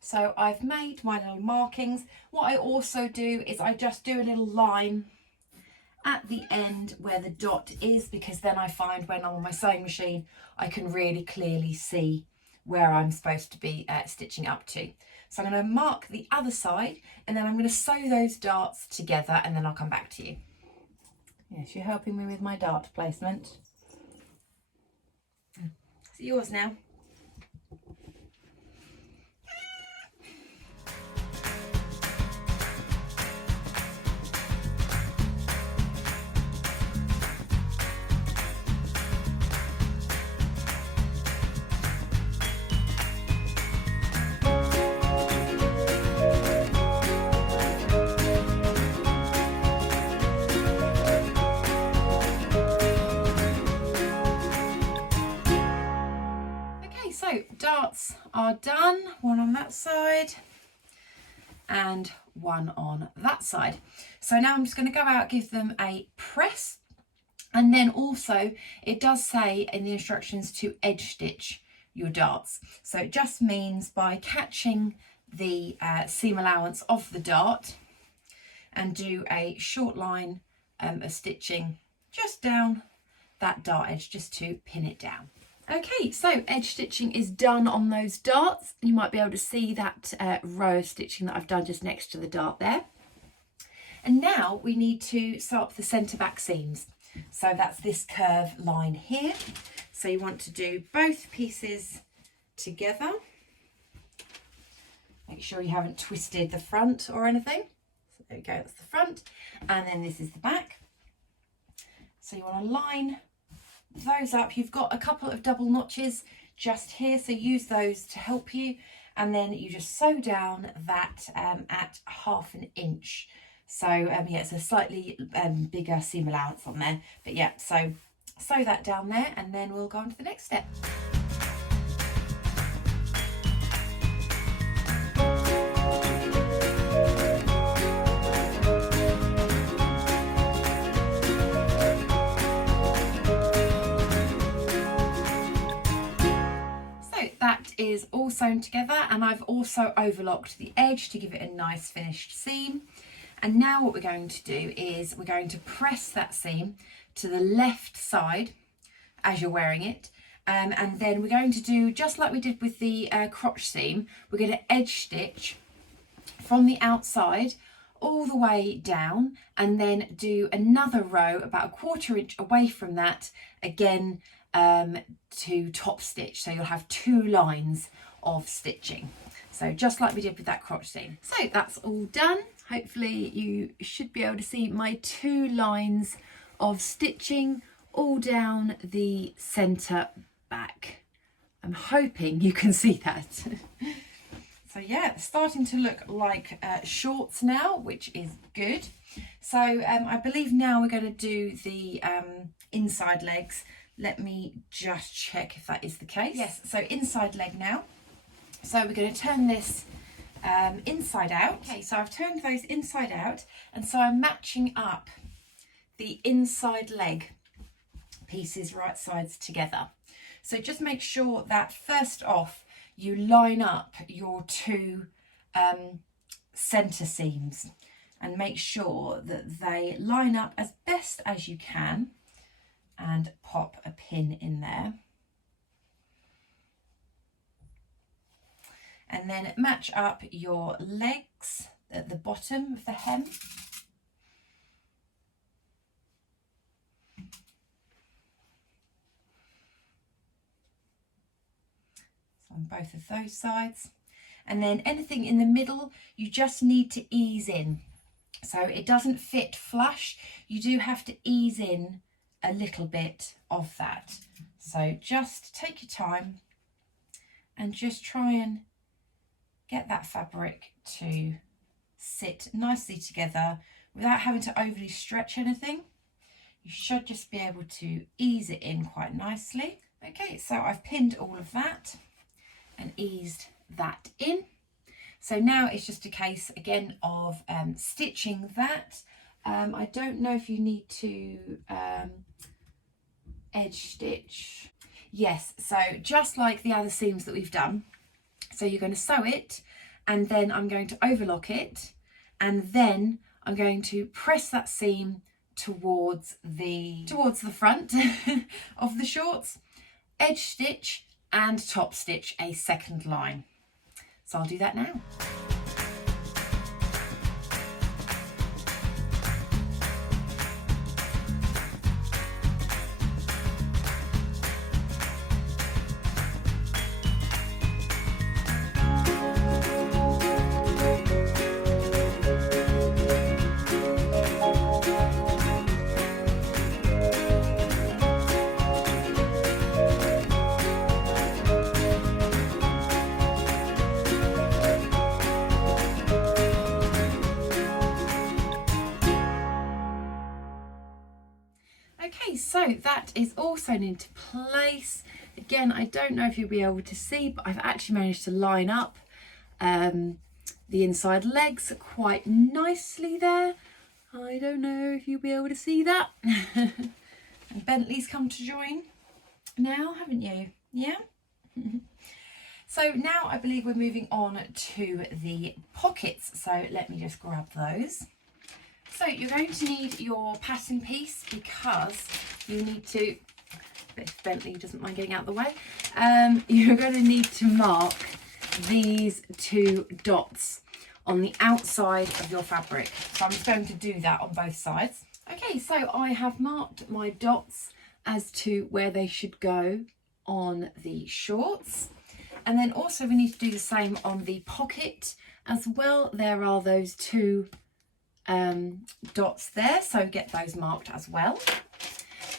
So I've made my little markings. What I also do is I just do a little line at the end where the dot is, because then I find when I'm on my sewing machine I can really clearly see where I'm supposed to be stitching up to. So I'm going to mark the other side, and then I'm going to sew those darts together, and then I'll come back to you. Yes, you're helping me with my dart placement. It's yours now. So darts are done, one on that side and one on that side. So now I'm just going to go out, give them a press, and then also it does say in the instructions to edge stitch your darts. So it just means by catching the seam allowance of the dart and do a short line of stitching just down that dart edge just to pin it down. Okay, so edge stitching is done on those darts. You might be able to see that row of stitching that I've done just next to the dart there. And now we need to sew up the centre back seams. So that's this curve line here. So you want to do both pieces together. Make sure you haven't twisted the front or anything. So there we go, that's the front. And then this is the back. So you want to line those up. You've got a couple of double notches just here, so use those to help you. And then you just sew down that at 1/2 inch. So yeah, it's a slightly bigger seam allowance on there, but yeah, so sew that down there, and then we'll go on to the next step. That is all sewn together, and I've also overlocked the edge to give it a nice finished seam. And now what we're going to do is we're going to press that seam to the left side as you're wearing it, and then we're going to do just like we did with the crotch seam. We're going to edge stitch from the outside all the way down, and then do another row about 1/4 inch away from that again to top stitch. So you'll have 2 lines of stitching, so just like we did with that crotch seam. So that's all done. Hopefully you should be able to see my 2 lines of stitching all down the centre back. I'm hoping you can see that. So yeah, it's starting to look like shorts now, which is good. So I believe now we're going to do the inside legs. Let me just check if that is the case. Yes, so inside leg now. So we're going to turn this inside out. Okay, so I've turned those inside out, and so I'm matching up the inside leg pieces right sides together. So just make sure that first off you line up your 2 centre seams, and make sure that they line up as best as you can, and pop a pin in there. And then match up your legs at the bottom of the hem. So on both of those sides. And then anything in the middle, you just need to ease in. So it doesn't fit flush. You do have to ease in a little bit of that. So just take your time and just try and get that fabric to sit nicely together without having to overly stretch anything. You should just be able to ease it in quite nicely. Okay, so I've pinned all of that and eased that in. So now it's just a case again of stitching that. I don't know if you need to edge stitch. Yes, so just like the other seams that we've done. So you're going to sew it, and then I'm going to overlock it, and then I'm going to press that seam towards the front of the shorts, edge stitch and top stitch a second line. So I'll do that now. Okay, so that is all sewn into place. Again, I don't know if you'll be able to see, but I've actually managed to line up the inside legs quite nicely there. I don't know if you'll be able to see that. And Bentley's come to join now, haven't you? Yeah? So now I believe we're moving on to the pockets. So let me just grab those. So you're going to need your pattern piece, because you need to, if Bentley doesn't mind getting out of the way, you're going to need to mark these 2 dots on the outside of your fabric. So I'm just going to do that on both sides. Okay, so I have marked my dots as to where they should go on the shorts. And then also we need to do the same on the pocket as well. There are those 2 dots there, so get those marked as well.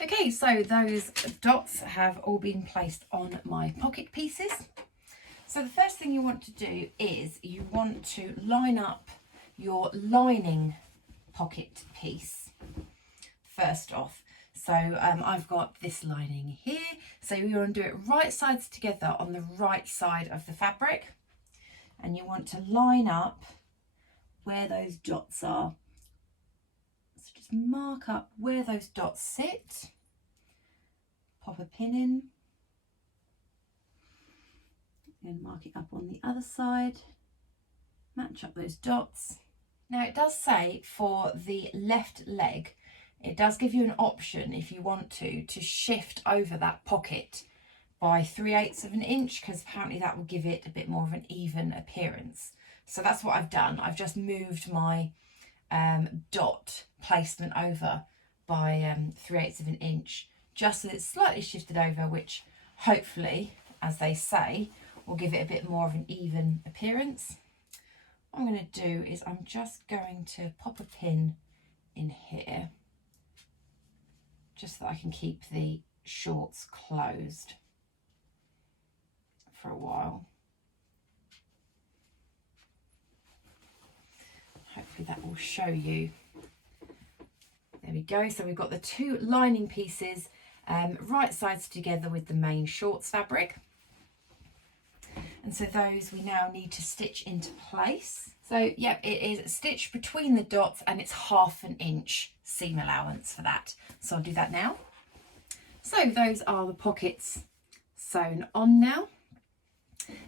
Okay, so those dots have all been placed on my pocket pieces. So the first thing you want to do is you want to line up your lining pocket piece first off. So I've got this lining here, so you want to do it right sides together on the right side of the fabric, and you want to line up where those dots are. So just mark up where those dots sit, pop a pin in, and mark it up on the other side, match up those dots. Now it does say for the left leg, it does give you an option if you want to shift over that pocket by 3/8 of an inch, because apparently that will give it a bit more of an even appearance. So that's what I've done. I've just moved my dot placement over by 3/8 of an inch, just so it's slightly shifted over, which hopefully, as they say, will give it a bit more of an even appearance. What I'm going to do is I'm just going to pop a pin in here, just so that I can keep the shorts closed for a while. Hopefully that will show you. There we go. So we've got the 2 lining pieces right sides together with the main shorts fabric. And so those we now need to stitch into place. So yeah, it is stitched between the dots, and it's 1/2 inch seam allowance for that. So I'll do that now. So those are the pockets sewn on now.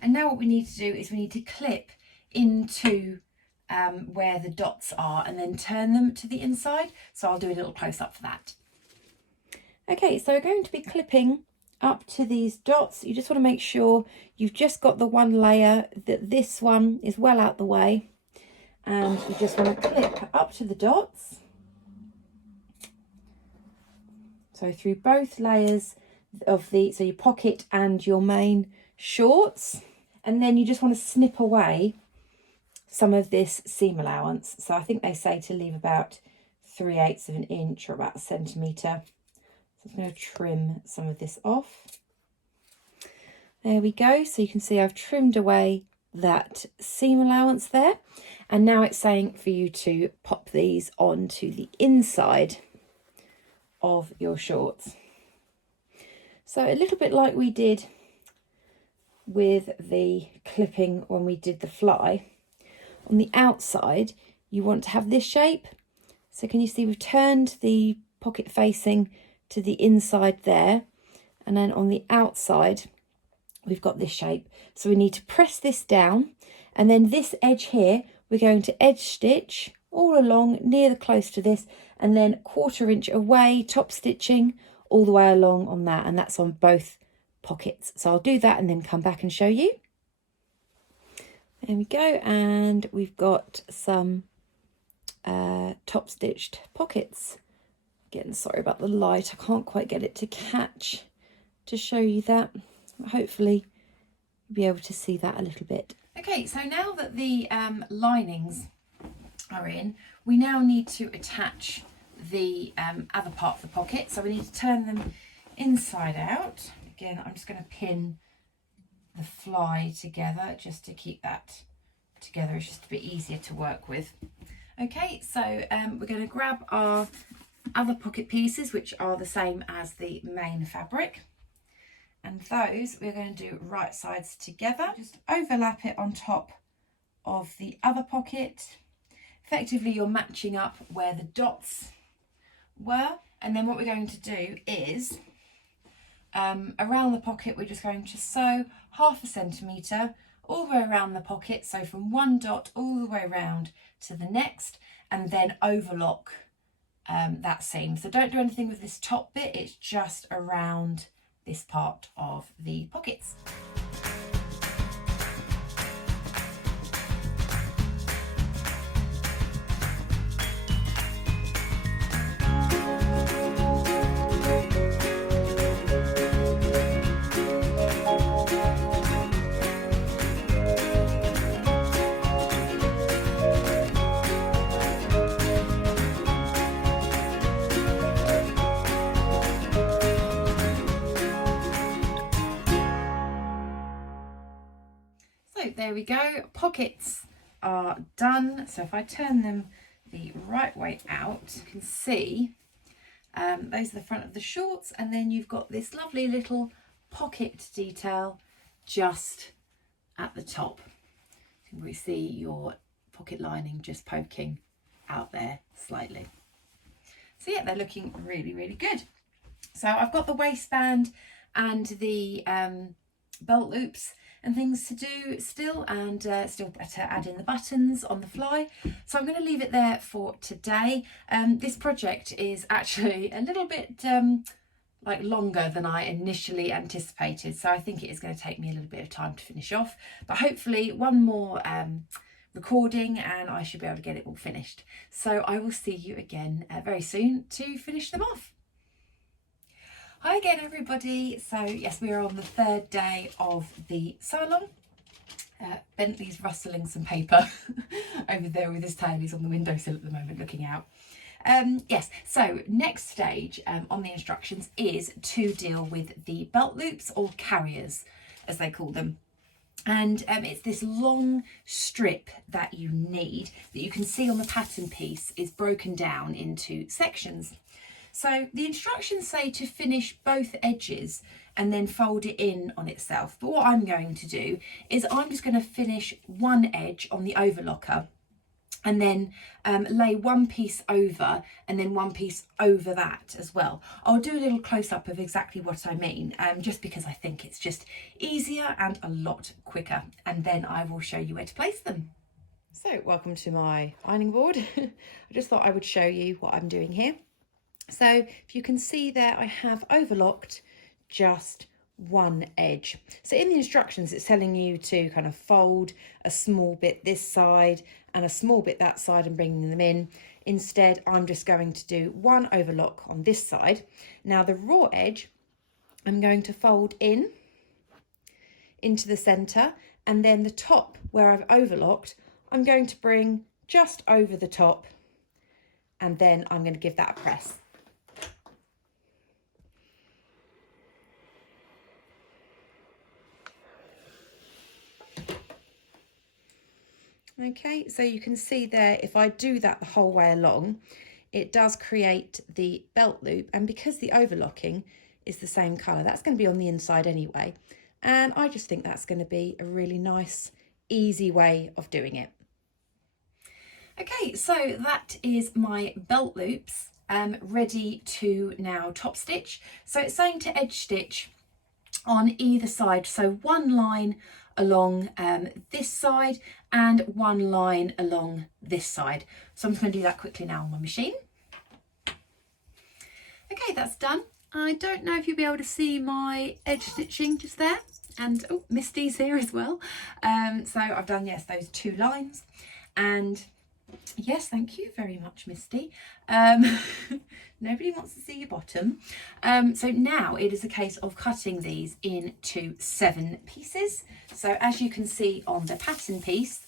And now what we need to do is we need to clip into where the dots are and then turn them to the inside. So I'll do a little close up for that. Okay, so we're going to be clipping up to these dots. You just want to make sure you've just got the one layer, that this one is well out the way, and you just want to clip up to the dots. So through both layers of so your pocket and your main shorts, and then you just want to snip away some of this seam allowance. So I think they say to leave about 3/8 of an inch or about 1 centimetre. So I'm going to trim some of this off. There we go. So you can see I've trimmed away that seam allowance there. And now it's saying for you to pop these onto the inside of your shorts. So a little bit like we did with the clipping when we did the fly. On the outside, you want to have this shape. So can you see we've turned the pocket facing to the inside there, and then on the outside we've got this shape. So we need to press this down, and then this edge here we're going to edge stitch all along near the close to this, and then 1/4 inch away, top stitching all the way along on that, and that's on both pockets. So I'll do that and then come back and show you. There we go, and we've got some top stitched pockets. Again, sorry about the light, I can't quite get it to catch to show you that. Hopefully you'll be able to see that a little bit. Okay, so now that the linings are in, we now need to attach the other part of the pocket. So we need to turn them inside out. Again, I'm just going to pin the fly together just to keep that together. It's just a bit easier to work with. Okay, so we're going to grab our other pocket pieces, which are the same as the main fabric, and those we're going to do right sides together. Just overlap it on top of the other pocket. Effectively, you're matching up where the dots were, and then what we're going to do is around the pocket we're just going to sew 1/2 centimetre all the way around the pocket, so from one dot all the way around to the next, and then overlock that seam. So don't do anything with this top bit, it's just around this part of the pockets. So there we go, pockets are done. So if I turn them the right way out, you can see those are the front of the shorts, and then you've got this lovely little pocket detail just at the top. So we see your pocket lining just poking out there slightly. So yeah, they're looking really, really good. So I've got the waistband and the belt loops and things to do still, and still to add in the buttons on the fly. So I'm going to leave it there for today. This project is actually a little bit like longer than I initially anticipated, so I think it is going to take me a little bit of time to finish off, but hopefully one more recording and I should be able to get it all finished. So I will see you again very soon to finish them off. Hi again everybody. So yes, we are on the third day of the sew along. Bentley's rustling some paper over there with his tail. He's on the windowsill at the moment looking out. Yes, so next stage on the instructions is to deal with the belt loops, or carriers as they call them. And it's this long strip that you need, that you can see on the pattern piece is broken down into sections. So the instructions say to finish both edges and then fold it in on itself. But what I'm going to do is I'm just going to finish one edge on the overlocker and then lay one piece over and then one piece over that as well. I'll do a little close-up of exactly what I mean, just because I think it's just easier and a lot quicker, and then I will show you where to place them. So welcome to my ironing board. I just thought I would show you what I'm doing here. So if you can see there, I have overlocked just one edge. So in the instructions, it's telling you to kind of fold a small bit this side and a small bit that side and bringing them in. Instead, I'm just going to do one overlock on this side. Now the raw edge, I'm going to fold in into the center, and then the top where I've overlocked, I'm going to bring just over the top, and then I'm going to give that a press. Okay, so you can see there, if I do that the whole way along, it does create the belt loop, and because the overlocking is the same colour, that's going to be on the inside anyway, and I just think that's going to be a really nice, easy way of doing it. Okay, so that is my belt loops ready to now top stitch. So it's saying to edge stitch on either side, so one line along this side and one line along this side. So I'm just going to do that quickly now on my machine. Okay, that's done. I don't know if you'll be able to see my edge stitching just there, and oh, Misty's here as well. So I've done, yes, those two lines, and yes, thank you very much, Misty. Nobody wants to see your bottom. So now it is a case of cutting these into 7 pieces. So as you can see on the pattern piece,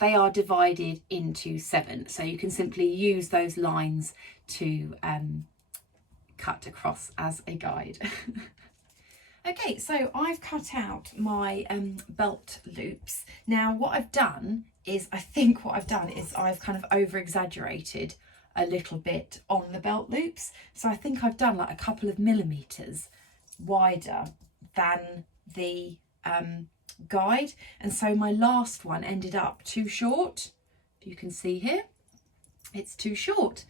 they are divided into 7. So you can simply use those lines to cut across as a guide. Okay, so I've cut out my belt loops. Now what I've done is, I think what I've done is I've kind of over exaggerated a little bit on the belt loops. So I think I've done like a couple of millimeters wider than the guide. And so my last one ended up too short. If you can see here, it's too short.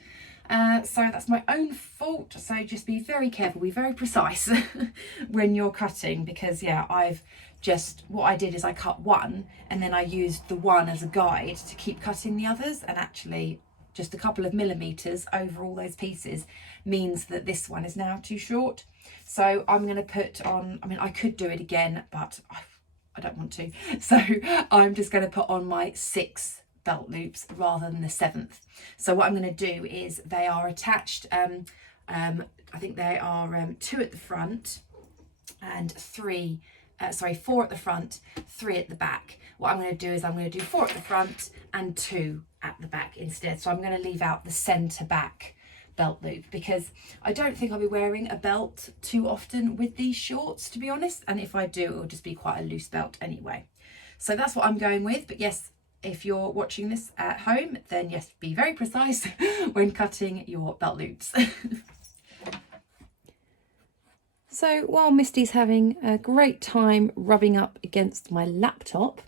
So that's my own fault. So just be very careful, be very precise when you're cutting, because yeah, what I did is I cut one and then I used the one as a guide to keep cutting the others, and actually just a couple of millimeters over all those pieces means that this one is now too short. So I'm going to put on, I mean, I could do it again, but I don't want to. So I'm just going to put on my 6 belt loops rather than the 7th. So what I'm going to do is they are attached, I think they are 2 at the front and 4 at the front, 3 at the back. What I'm going to do is I'm going to do 4 at the front and 2 at the back instead. So I'm going to leave out the centre back belt loop because I don't think I'll be wearing a belt too often with these shorts, to be honest, and if I do, it will just be quite a loose belt anyway. So that's what I'm going with. But yes, if you're watching this at home, then yes, be very precise when cutting your belt loops. So while Misty's having a great time rubbing up against my laptop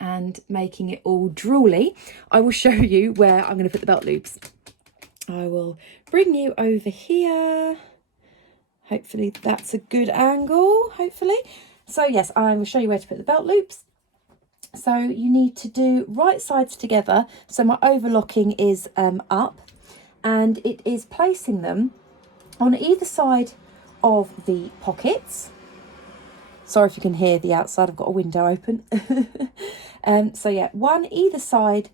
and making it all drooly, I will show you where I'm going to put the belt loops. I will bring you over here. Hopefully that's a good angle, hopefully. So yes, I will show you where to put the belt loops. So you need to do right sides together. So my overlocking is up, and it is placing them on either side of the pockets. Sorry if you can hear the outside, I've got a window open. So yeah, one either side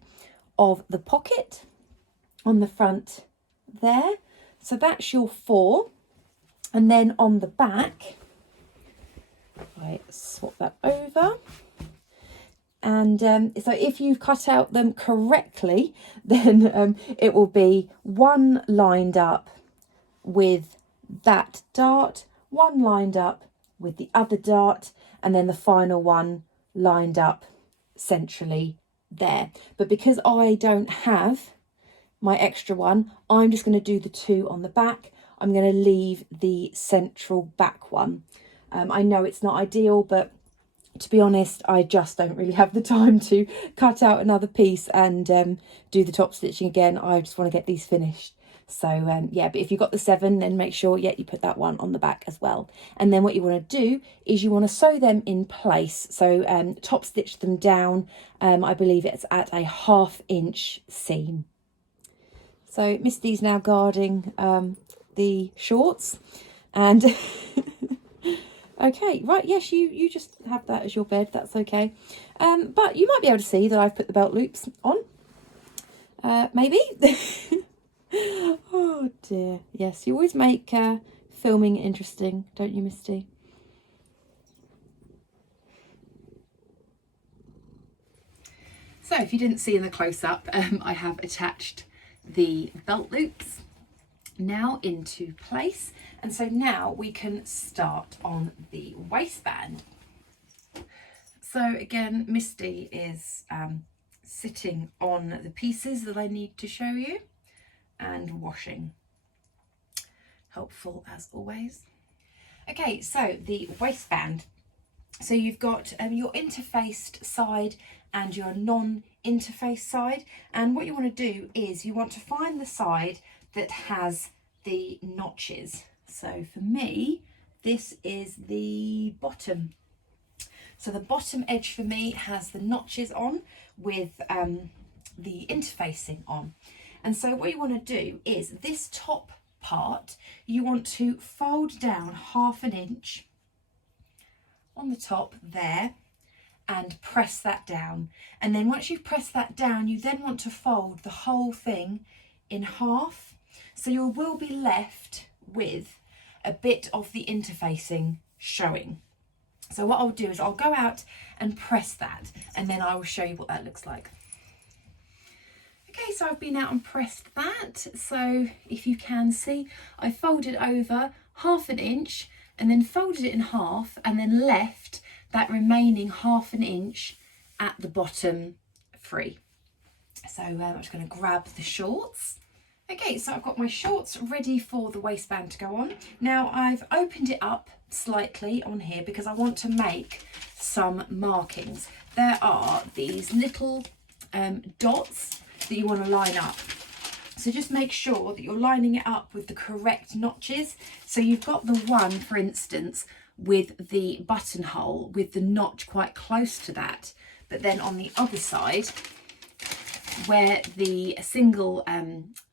of the pocket on the front there. So that's your 4. And then on the back, I swap that over. And so if you've cut out them correctly, then it will be 1 lined up with that dart, 1 lined up with the other dart, and then the final one lined up centrally there. But because I don't have my extra one, I'm just going to do the 2 on the back. I'm going to leave the central back one. I know it's not ideal, but to be honest, I just don't really have the time to cut out another piece and do the top stitching again. I just want to get these finished. So yeah, but if you've got the 7, then make sure, yeah, you put that one on the back as well. And then what you want to do is you want to sew them in place. So top stitch them down. I believe it's at a 1/2 inch seam. So Misty's now guarding the shorts, and okay, right, yes, you just have that as your bed, that's okay. But you might be able to see that I've put the belt loops on, maybe. Oh dear, yes, you always make filming interesting, don't you, Misty? So if you didn't see in the close-up, I have attached the belt loops now into place, and so now we can start on the waistband. So again, Misty is sitting on the pieces that I need to show you and washing. Helpful as always. Okay, so the waistband. So you've got your interfaced side and your non-interface side, and what you want to do is you want to find the side that has the notches. So for me, this is the bottom. So the bottom edge for me has the notches on with the interfacing on. And so what you want to do is this top part, you want to fold down 1/2 inch on the top there and press that down. And then once you've pressed that down, you then want to fold the whole thing in half. So you will be left with a bit of the interfacing showing. So what I'll do is I'll go out and press that, and then I will show you what that looks like. Okay, so I've been out and pressed that. So if you can see, I folded over 1/2 inch and then folded it in half and then left that remaining 1/2 inch at the bottom free. So I'm just going to grab the shorts. Okay, so I've got my shorts ready for the waistband to go on. Now I've opened it up slightly on here because I want to make some markings. There are these little dots that you want to line up. So just make sure that you're lining it up with the correct notches. So you've got the one, for instance, with the buttonhole with the notch quite close to that, but then on the other side where the single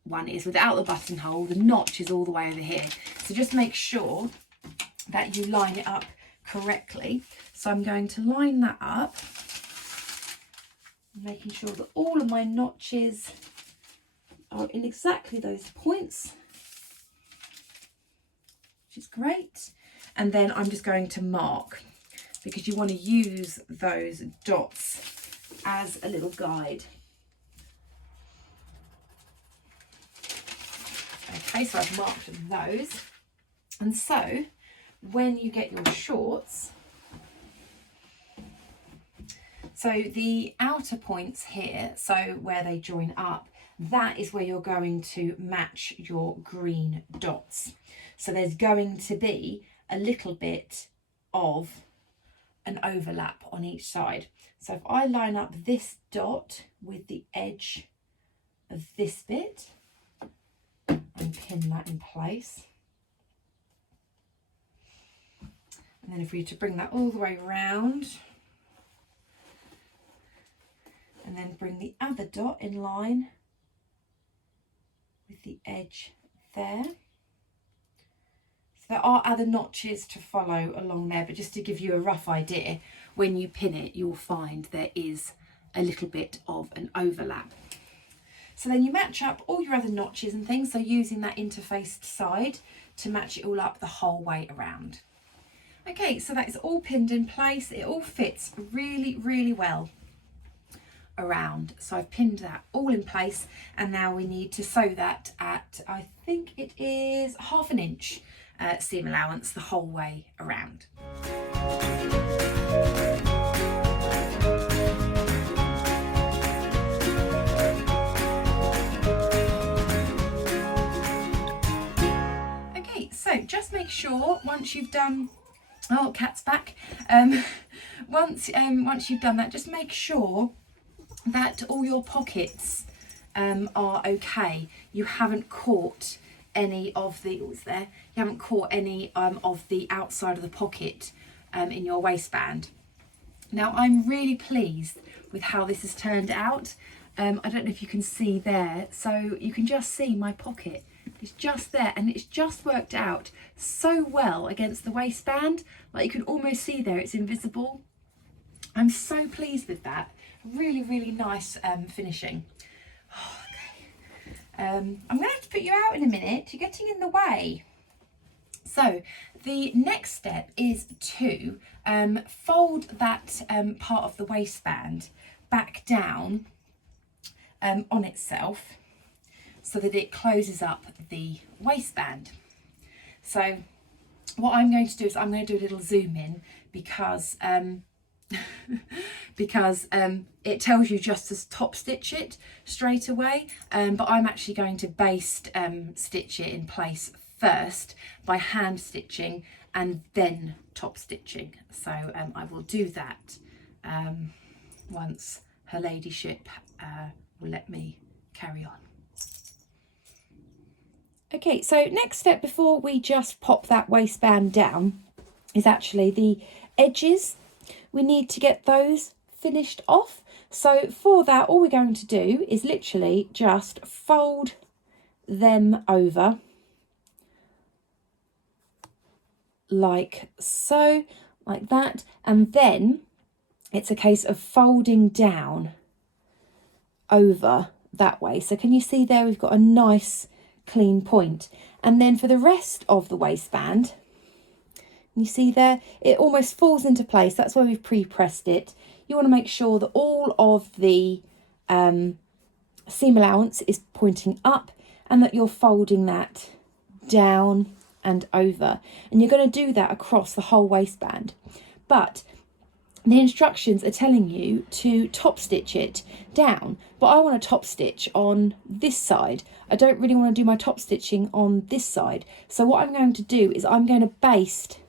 one is without the buttonhole, the notch is all the way over here. So just make sure that you line it up correctly. So I'm going to line that up, making sure that all of my notches are in exactly those points, which is great. And then I'm just going to mark, because you want to use those dots as a little guide. Okay, so I've marked those. And so when you get your shorts, so the outer points here, so where they join up, that is where you're going to match your green dots. So there's going to be a little bit of an overlap on each side. So if I line up this dot with the edge of this bit and pin that in place, and then if we were to bring that all the way around and then bring the other dot in line with the edge there. So there are other notches to follow along there, but just to give you a rough idea, when you pin it, you'll find there is a little bit of an overlap. So then you match up all your other notches and things, so using that interfaced side to match it all up the whole way around. Okay, so that is all pinned in place. It all fits really, really well around. So I've pinned that all in place, and now we need to sew that at, I think it is 1/2 inch seam allowance the whole way around. Okay, so just make sure once you've done, oh, cat's back. Once you've done that, just make sure that all your pockets are okay. You haven't caught any of the, oh, it's there. You haven't caught any of the outside of the pocket in your waistband. Now I'm really pleased with how this has turned out. I don't know if you can see there, so you can just see my pocket. It's just there, and it's just worked out so well against the waistband. Like, you can almost see there, it's invisible. I'm so pleased with that. Really, really nice finishing. Oh, okay. I'm going to have to put you out in a minute. You're getting in the way. So the next step is to fold that part of the waistband back down on itself, so that it closes up the waistband. So what I'm going to do is I'm going to do a little zoom in, because it tells you just to top stitch it straight away, but I'm actually going to baste stitch it in place first by hand stitching and then top stitching. So I will do that once her ladyship will let me carry on. Okay, so next step before we just pop that waistband down is actually the edges. We need to get those finished off. So for that, all we're going to do is literally just fold them over like so, like that. And then it's a case of folding down over that way. So can you see there, we've got a nice clean point. And then for the rest of the waistband, you see there, it almost falls into place. That's why we've pre-pressed it. You want to make sure that all of the seam allowance is pointing up, and that you're folding that down and over. And you're going to do that across the whole waistband. But the instructions are telling you to top stitch it down, but I want to top stitch on this side. I don't really want to do my top stitching on this side. So what I'm going to do is I'm going to baste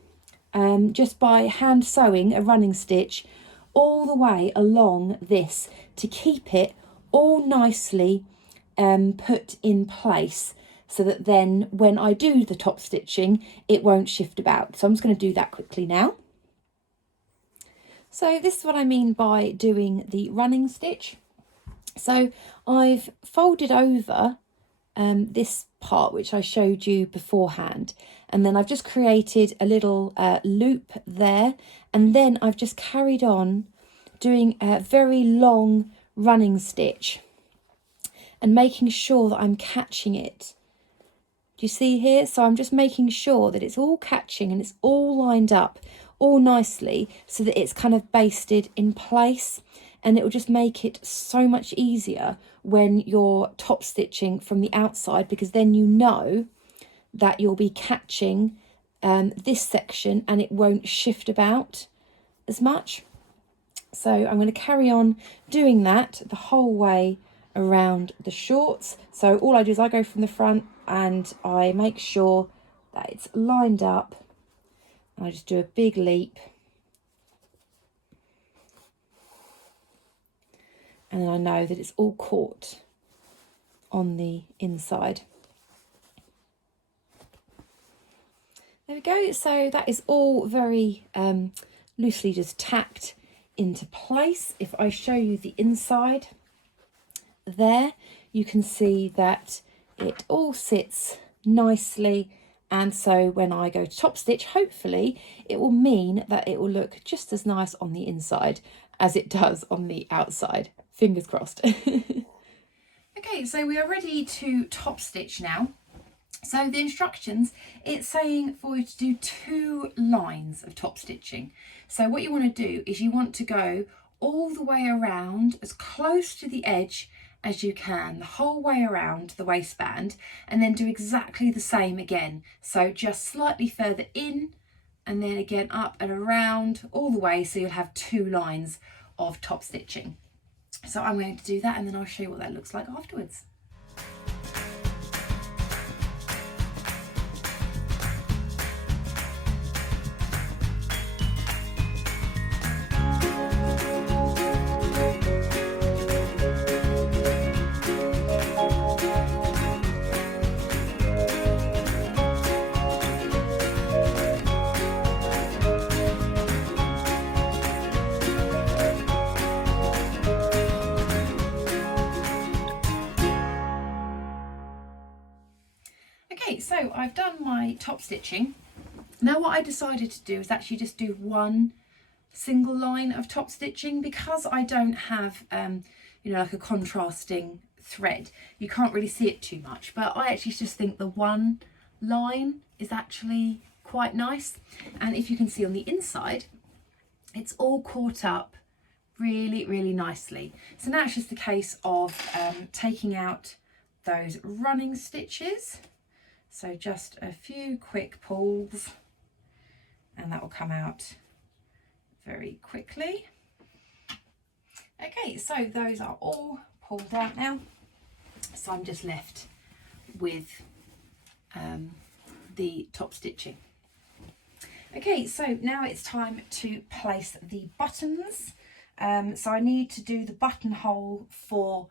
just by hand sewing a running stitch all the way along this to keep it all nicely put in place, so that then when I do the top stitching, it won't shift about. So I'm just going to do that quickly now. So this is what I mean by doing the running stitch. So I've folded over this part which I showed you beforehand, and then I've just created a little loop there, and then I've just carried on doing a very long running stitch and making sure that I'm catching it. Do you see here? So I'm just making sure that it's all catching and it's all lined up all nicely so that it's kind of basted in place, and it will just make it so much easier when you're top stitching from the outside, because then you know that you'll be catching this section and it won't shift about as much. So I'm going to carry on doing that the whole way around the shorts. So all I do is I go from the front and I make sure that it's lined up, and I just do a big leap, and then I know that it's all caught on the inside. There we go. So that is all very loosely just tacked into place. If I show you the inside there, you can see that it all sits nicely, and so when I go to top stitch, hopefully it will mean that it will look just as nice on the inside as it does on the outside. Fingers crossed. Okay, so we are ready to top stitch now. So the instructions, it's saying for you to do 2 lines of top stitching. So what you want to do is you want to go all the way around as close to the edge as you can, the whole way around the waistband, and then do exactly the same again. So just slightly further in and then again up and around all the way, so you'll have 2 lines of top stitching. So I'm going to do that and then I'll show you what that looks like afterwards. Okay, so I've done my top stitching. Now what I decided to do is actually just do 1 single line of top stitching, because I don't have you know, like a contrasting thread. You can't really see it too much, but I actually just think the 1 line is actually quite nice. And if you can see on the inside, it's all caught up really, really nicely. So now it's just a case of taking out those running stitches. So just a few quick pulls and that will come out very quickly. Okay, so those are all pulled out now. So I'm just left with the top stitching. Okay, so now it's time to place the buttons. So I need to do the buttonhole for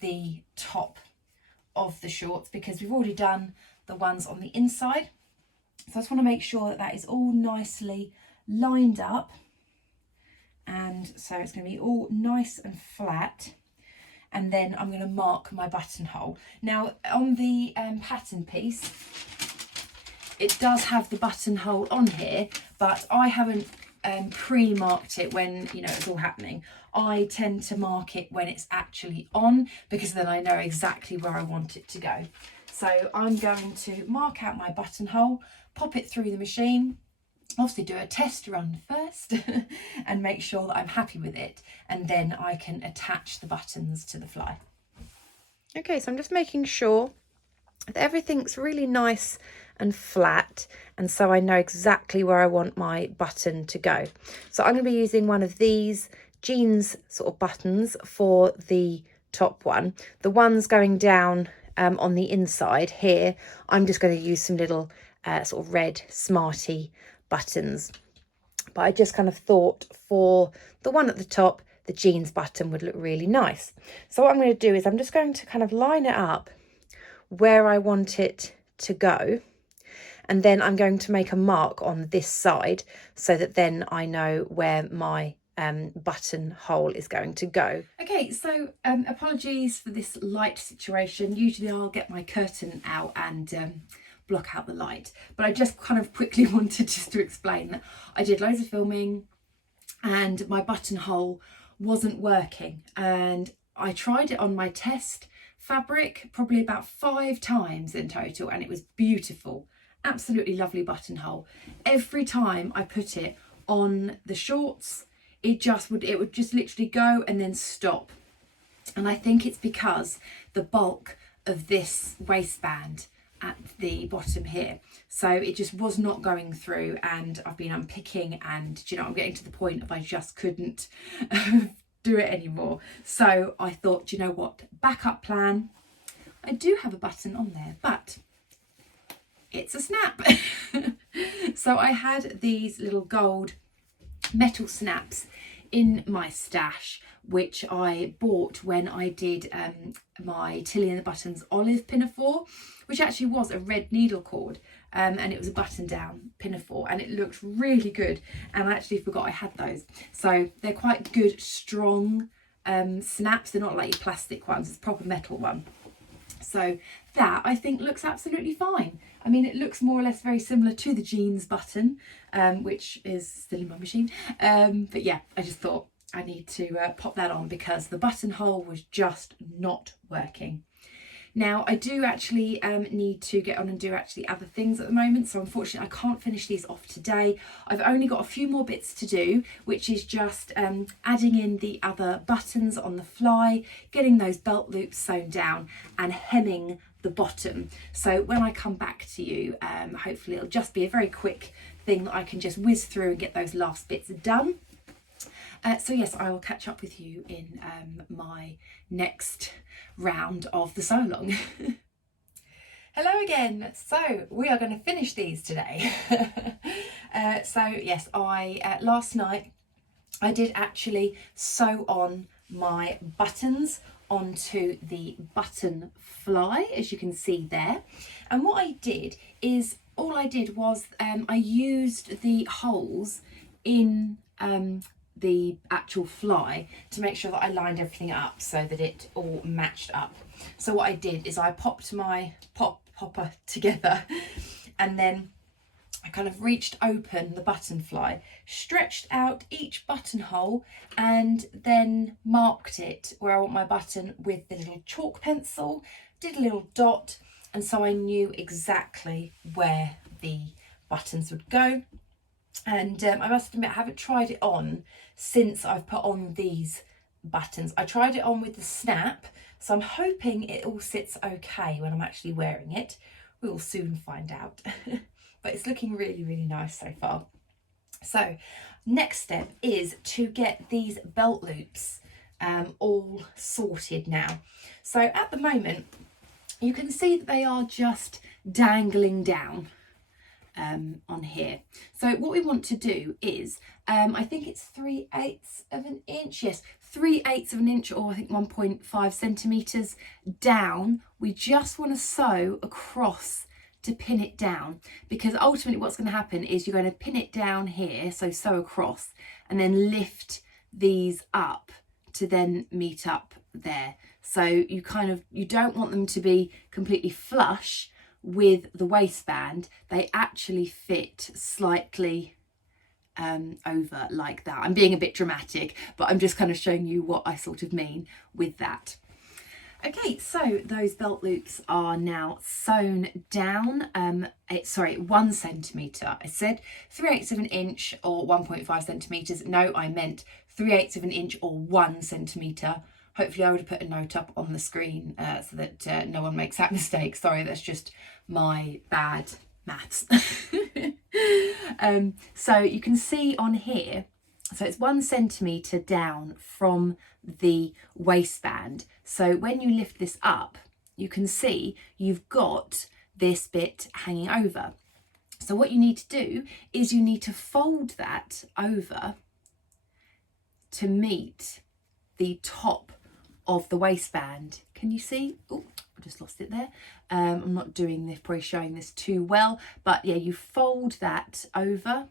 the top of the shorts because we've already done the ones on the inside. So I just want to make sure that that is all nicely lined up, and so it's going to be all nice and flat, and then I'm going to mark my buttonhole. Now on the pattern piece it does have the buttonhole on here, but I haven't pre-marked it when, you know, it's all happening. I tend to mark it when it's actually on, because then I know exactly where I want it to go. So I'm going to mark out my buttonhole, pop it through the machine, obviously do a test run first and make sure that I'm happy with it, and then I can attach the buttons to the fly. Okay, so I'm just making sure that everything's really nice and flat, and so I know exactly where I want my button to go. So I'm going to be using one of these jeans sort of buttons for the top one. The ones going down on the inside here, I'm just going to use some little sort of red Smarty buttons. But I just kind of thought for the one at the top, the jeans button would look really nice. So what I'm going to do is I'm just going to kind of line it up where I want it to go, and then I'm going to make a mark on this side so that then I know where my buttonhole is going to go. Okay, so apologies for this light situation. Usually I'll get my curtain out and block out the light, but I just kind of quickly wanted just to explain that I did loads of filming and my buttonhole wasn't working, and I tried it on my test fabric probably about 5 times in total, and it was beautiful, absolutely lovely buttonhole. Every time I put it on the shorts, it would just literally go and then stop. And I think it's because the bulk of this waistband at the bottom here, so it just was not going through, and I've been unpicking, and I'm getting to the point of I just couldn't do it anymore. So I thought, what, backup plan, I do have a button on there, but it's a snap. So I had these little gold metal snaps in my stash, which I bought when I did my Tilly and the Buttons olive pinafore, which actually was a red needle cord, and it was a button down pinafore, and it looked really good, and I actually forgot I had those. So they're quite good, strong snaps. They're not like your plastic ones, it's a proper metal one. So that, I think, looks absolutely fine. I mean, it looks more or less very similar to the jeans button, which is still in my machine. But yeah, I just thought I need to pop that on because the buttonhole was just not working. Now, I do actually need to get on and do other things at the moment. So unfortunately, I can't finish these off today. I've only got a few more bits to do, which is just adding in the other buttons on the fly, getting those belt loops sewn down and hemming the bottom. So when I come back to you, hopefully it'll just be a very quick thing that I can just whiz through and get those last bits done. So yes, I will catch up with you in my next round of the sew along. Hello again. So we are going to finish these today. So yes, last night I did actually sew on my buttons onto the button fly, as you can see there. And what I did is, all I did was I used the holes in the actual fly to make sure that I lined everything up so that it all matched up. So what I did is I popped my popper together, and then I kind of reached open the button fly, stretched out each buttonhole, and then marked it where I want my button with the little chalk pencil, did a little dot, and so I knew exactly where the buttons would go. And I must admit, I haven't tried it on since I've put on these buttons. I tried it on with the snap, so I'm hoping it all sits okay when I'm actually wearing it. We will soon find out. But it's looking really, really nice so far. So next step is to get these belt loops all sorted now. So at the moment, you can see that they are just dangling down on here. So what we want to do is, I think it's 3/8 of an inch, yes, 3/8 of an inch, or I think 1.5 centimeters down. We just want to sew across to pin it down, because ultimately what's going to happen is you're going to pin it down here, so sew across, and then lift these up to then meet up there. So you don't want them to be completely flush with the waistband. They actually fit slightly over like that. I'm being a bit dramatic, but I'm just kind of showing you what I sort of mean with that. Okay, so those belt loops are now sewn down. 1 centimetre. I said 3/8 of an inch or 1.5 centimetres. No, I meant 3/8 of an inch or 1 centimetre. Hopefully I would have put a note up on the screen so that no one makes that mistake. Sorry, that's just my bad maths. So you can see on here, so it's 1 centimetre down from the waistband. So when you lift this up, you can see you've got this bit hanging over. So what you need to do is you need to fold that over to meet the top of the waistband. Can you see? Oh, I just lost it there. I'm not doing this, probably showing this too well, but yeah, you fold that over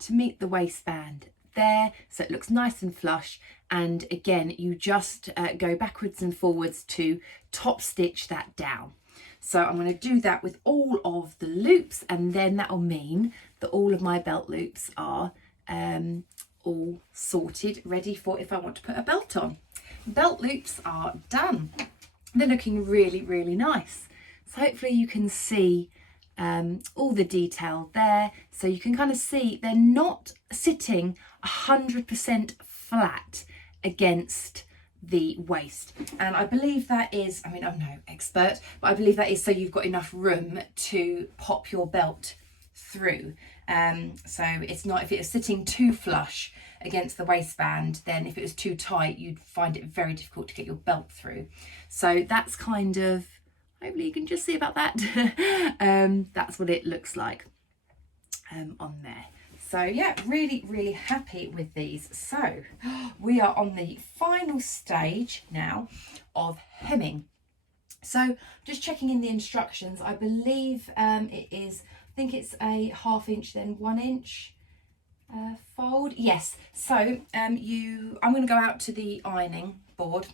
to meet the waistband there, so it looks nice and flush. And again, you just go backwards and forwards to top stitch that down. So I'm going to do that with all of the loops, and then that'll mean that all of my belt loops are all sorted, ready for if I want to put a belt on. Belt loops are done. They're looking really, really nice. So hopefully you can see all the detail there. So you can kind of see they're not sitting 100% flat against the waist, and I believe that is, I mean, I'm no expert, but I believe that is so you've got enough room to pop your belt through. So it's not, if it was sitting too flush against the waistband, then if it was too tight, you'd find it very difficult to get your belt through. So that's kind of, hopefully you can just see about that. That's what it looks like on there. So yeah, really, really happy with these. So we are on the final stage now of hemming. So just checking in the instructions, I believe it is, I think it's a 1/2 inch, then 1 inch fold. Yes, so I'm going to go out to the ironing board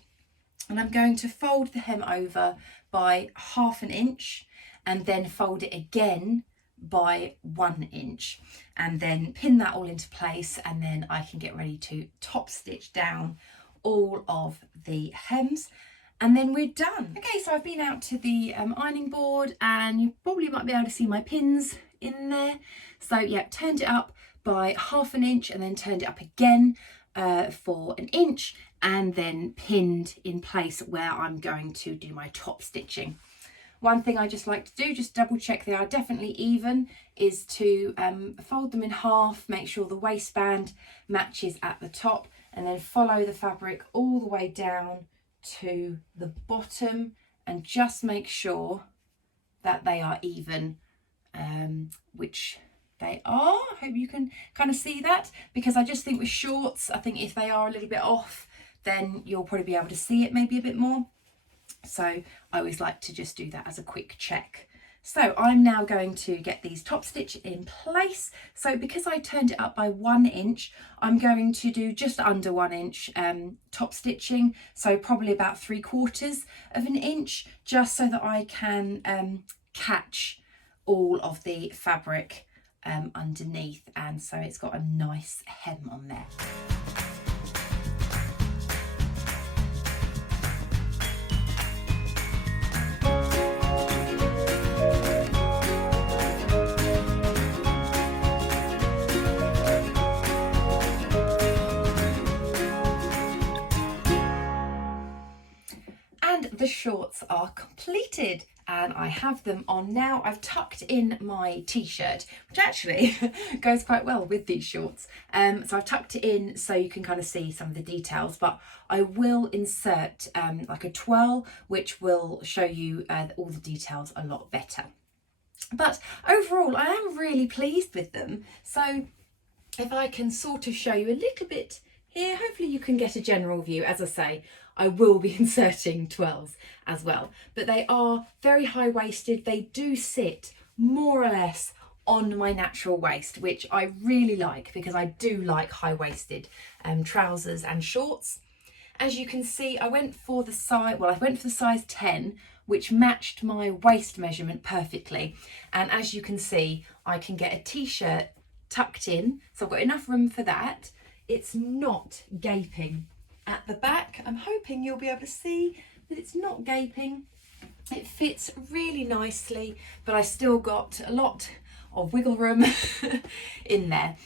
and I'm going to fold the hem over by 1/2 inch and then fold it again by 1 inch, and then pin that all into place, and then I can get ready to top stitch down all of the hems, and then we're done. Okay, so I've been out to the ironing board, and you probably might be able to see my pins in there. So yeah, turned it up by 1/2 inch and then turned it up again for 1 inch, and then pinned in place where I'm going to do my top stitching. One thing I just like to do, just double check they are definitely even, is to fold them in half, make sure the waistband matches at the top, and then follow the fabric all the way down to the bottom and just make sure that they are even, which they are. I hope you can kind of see that, because I just think with shorts, I think if they are a little bit off, then you'll probably be able to see it maybe a bit more. So I always like to just do that as a quick check. So I'm now going to get these top stitch in place. So because I turned it up by 1 inch, I'm going to do just under 1 inch top stitching. So probably about 3/4 of an inch, just so that I can catch all of the fabric underneath. And so it's got a nice hem on there. The shorts are completed and I have them on now. I've tucked in my t-shirt, which actually goes quite well with these shorts. So I've tucked it in so you can kind of see some of the details, but I will insert like a twirl, which will show you all the details a lot better. But overall, I am really pleased with them. So if I can sort of show you a little bit here, hopefully you can get a general view. As I say, I will be inserting twirls as well, but they are very high-waisted. They do sit more or less on my natural waist, which I really like because I do like high-waisted trousers and shorts. As you can see, I went for the size 10, which matched my waist measurement perfectly. And as you can see, I can get a t-shirt tucked in, so I've got enough room for that. It's not gaping at the back. I'm hoping you'll be able to see that it's not gaping. It fits really nicely, but I still got a lot of wiggle room in there.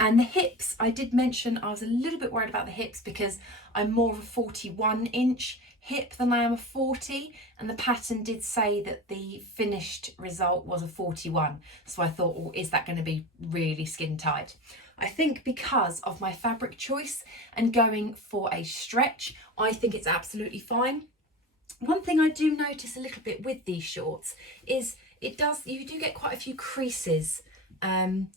And the hips, I did mention I was a little bit worried about the hips because I'm more of a 41 inch hip than I am a 40, and the pattern did say that the finished result was a 41. So I thought, oh, is that going to be really skin tight? I think because of my fabric choice and going for a stretch, I think it's absolutely fine. One thing I do notice a little bit with these shorts is you do get quite a few creases on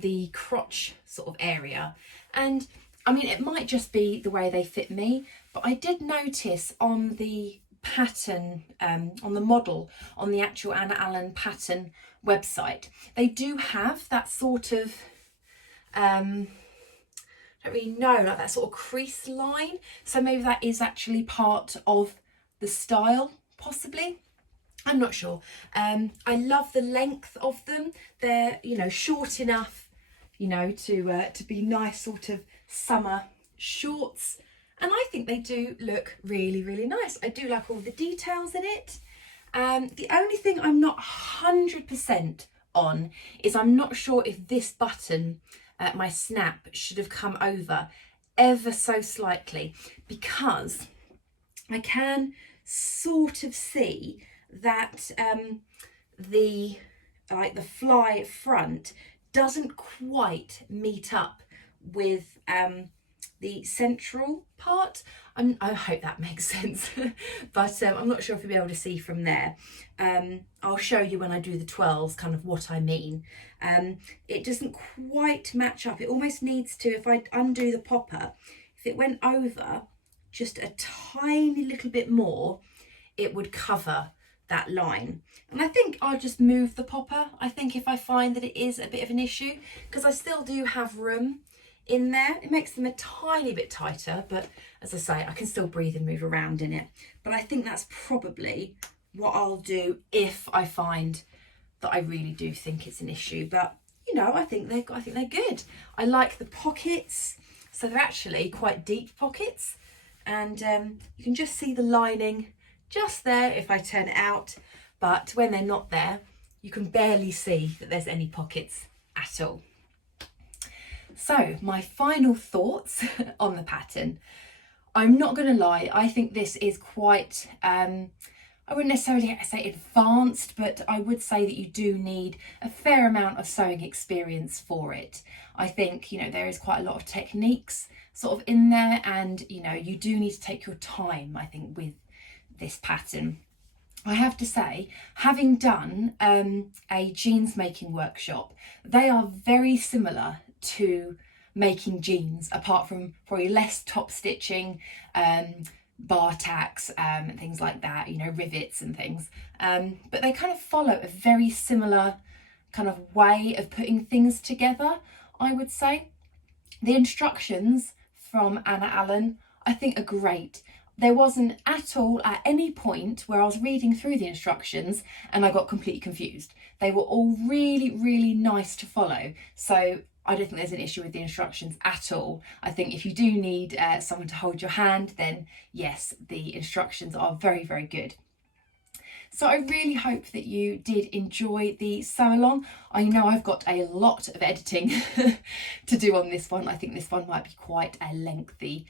the crotch sort of area. And I mean, it might just be the way they fit me, but I did notice on the pattern, on the model, on the actual Anna Allen pattern website, they do have that sort of I don't really know, like that sort of crease line. So maybe that is actually part of the style, possibly. I'm not sure. I love the length of them. They're, you know, short enough, you know, to be nice sort of summer shorts. And I think they do look really, really nice. I do like all the details in it. The only thing I'm not 100% on is I'm not sure if this button, my snap, should have come over ever so slightly, because I can sort of see that the fly front doesn't quite meet up with the central part. I hope that makes sense, but I'm not sure if you'll be able to see from there. I'll show you when I do the 12s kind of what I mean. It doesn't quite match up. It almost needs to, if I undo the popper, if it went over just a tiny little bit more, it would cover that line. And I think I'll just move the popper, I think, if I find that it is a bit of an issue, because I still do have room in there. It makes them a tiny bit tighter, but as I say, I can still breathe and move around in it. But I think that's probably what I'll do if I find that I really do think it's an issue. But you know, I think they're good. I like the pockets, so they're actually quite deep pockets, and you can just see the lining just there if I turn it out, but when they're not there, you can barely see that there's any pockets at all. So my final thoughts on the pattern. I'm not going to lie, I think this is quite, I wouldn't necessarily say advanced, but I would say that you do need a fair amount of sewing experience for it. I think, you know, there is quite a lot of techniques sort of in there, and, you know, you do need to take your time, I think, with this pattern. I have to say, having done a jeans making workshop, they are very similar to making jeans, apart from probably less top stitching, bar tacks, and things like that, you know, rivets and things. But they kind of follow a very similar kind of way of putting things together, I would say. The instructions from Anna Allen, I think, are great. There wasn't at all at any point where I was reading through the instructions and I got completely confused. They were all really, really nice to follow. So I don't think there's an issue with the instructions at all. I think if you do need someone to hold your hand, then yes, the instructions are very, very good. So I really hope that you did enjoy the sew along. I know I've got a lot of editing to do on this one. I think this one might be quite a lengthy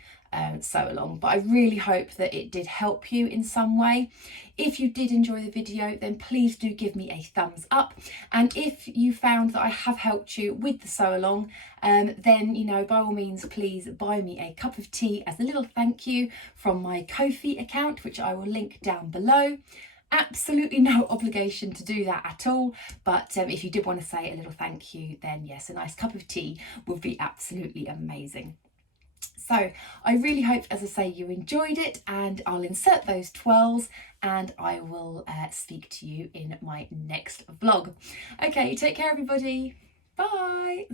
sew along, but I really hope that it did help you in some way. If you did enjoy the video, then please do give me a thumbs up, and if you found that I have helped you with the sew along, then, you know, by all means, please buy me a cup of tea as a little thank you from my Ko-fi account, which I will link down below. Absolutely no obligation to do that at all, but if you did want to say a little thank you, then yes, a nice cup of tea would be absolutely amazing. So I really hope, as I say, you enjoyed it, and I'll insert those twirls and I will speak to you in my next vlog. Okay, take care everybody. Bye.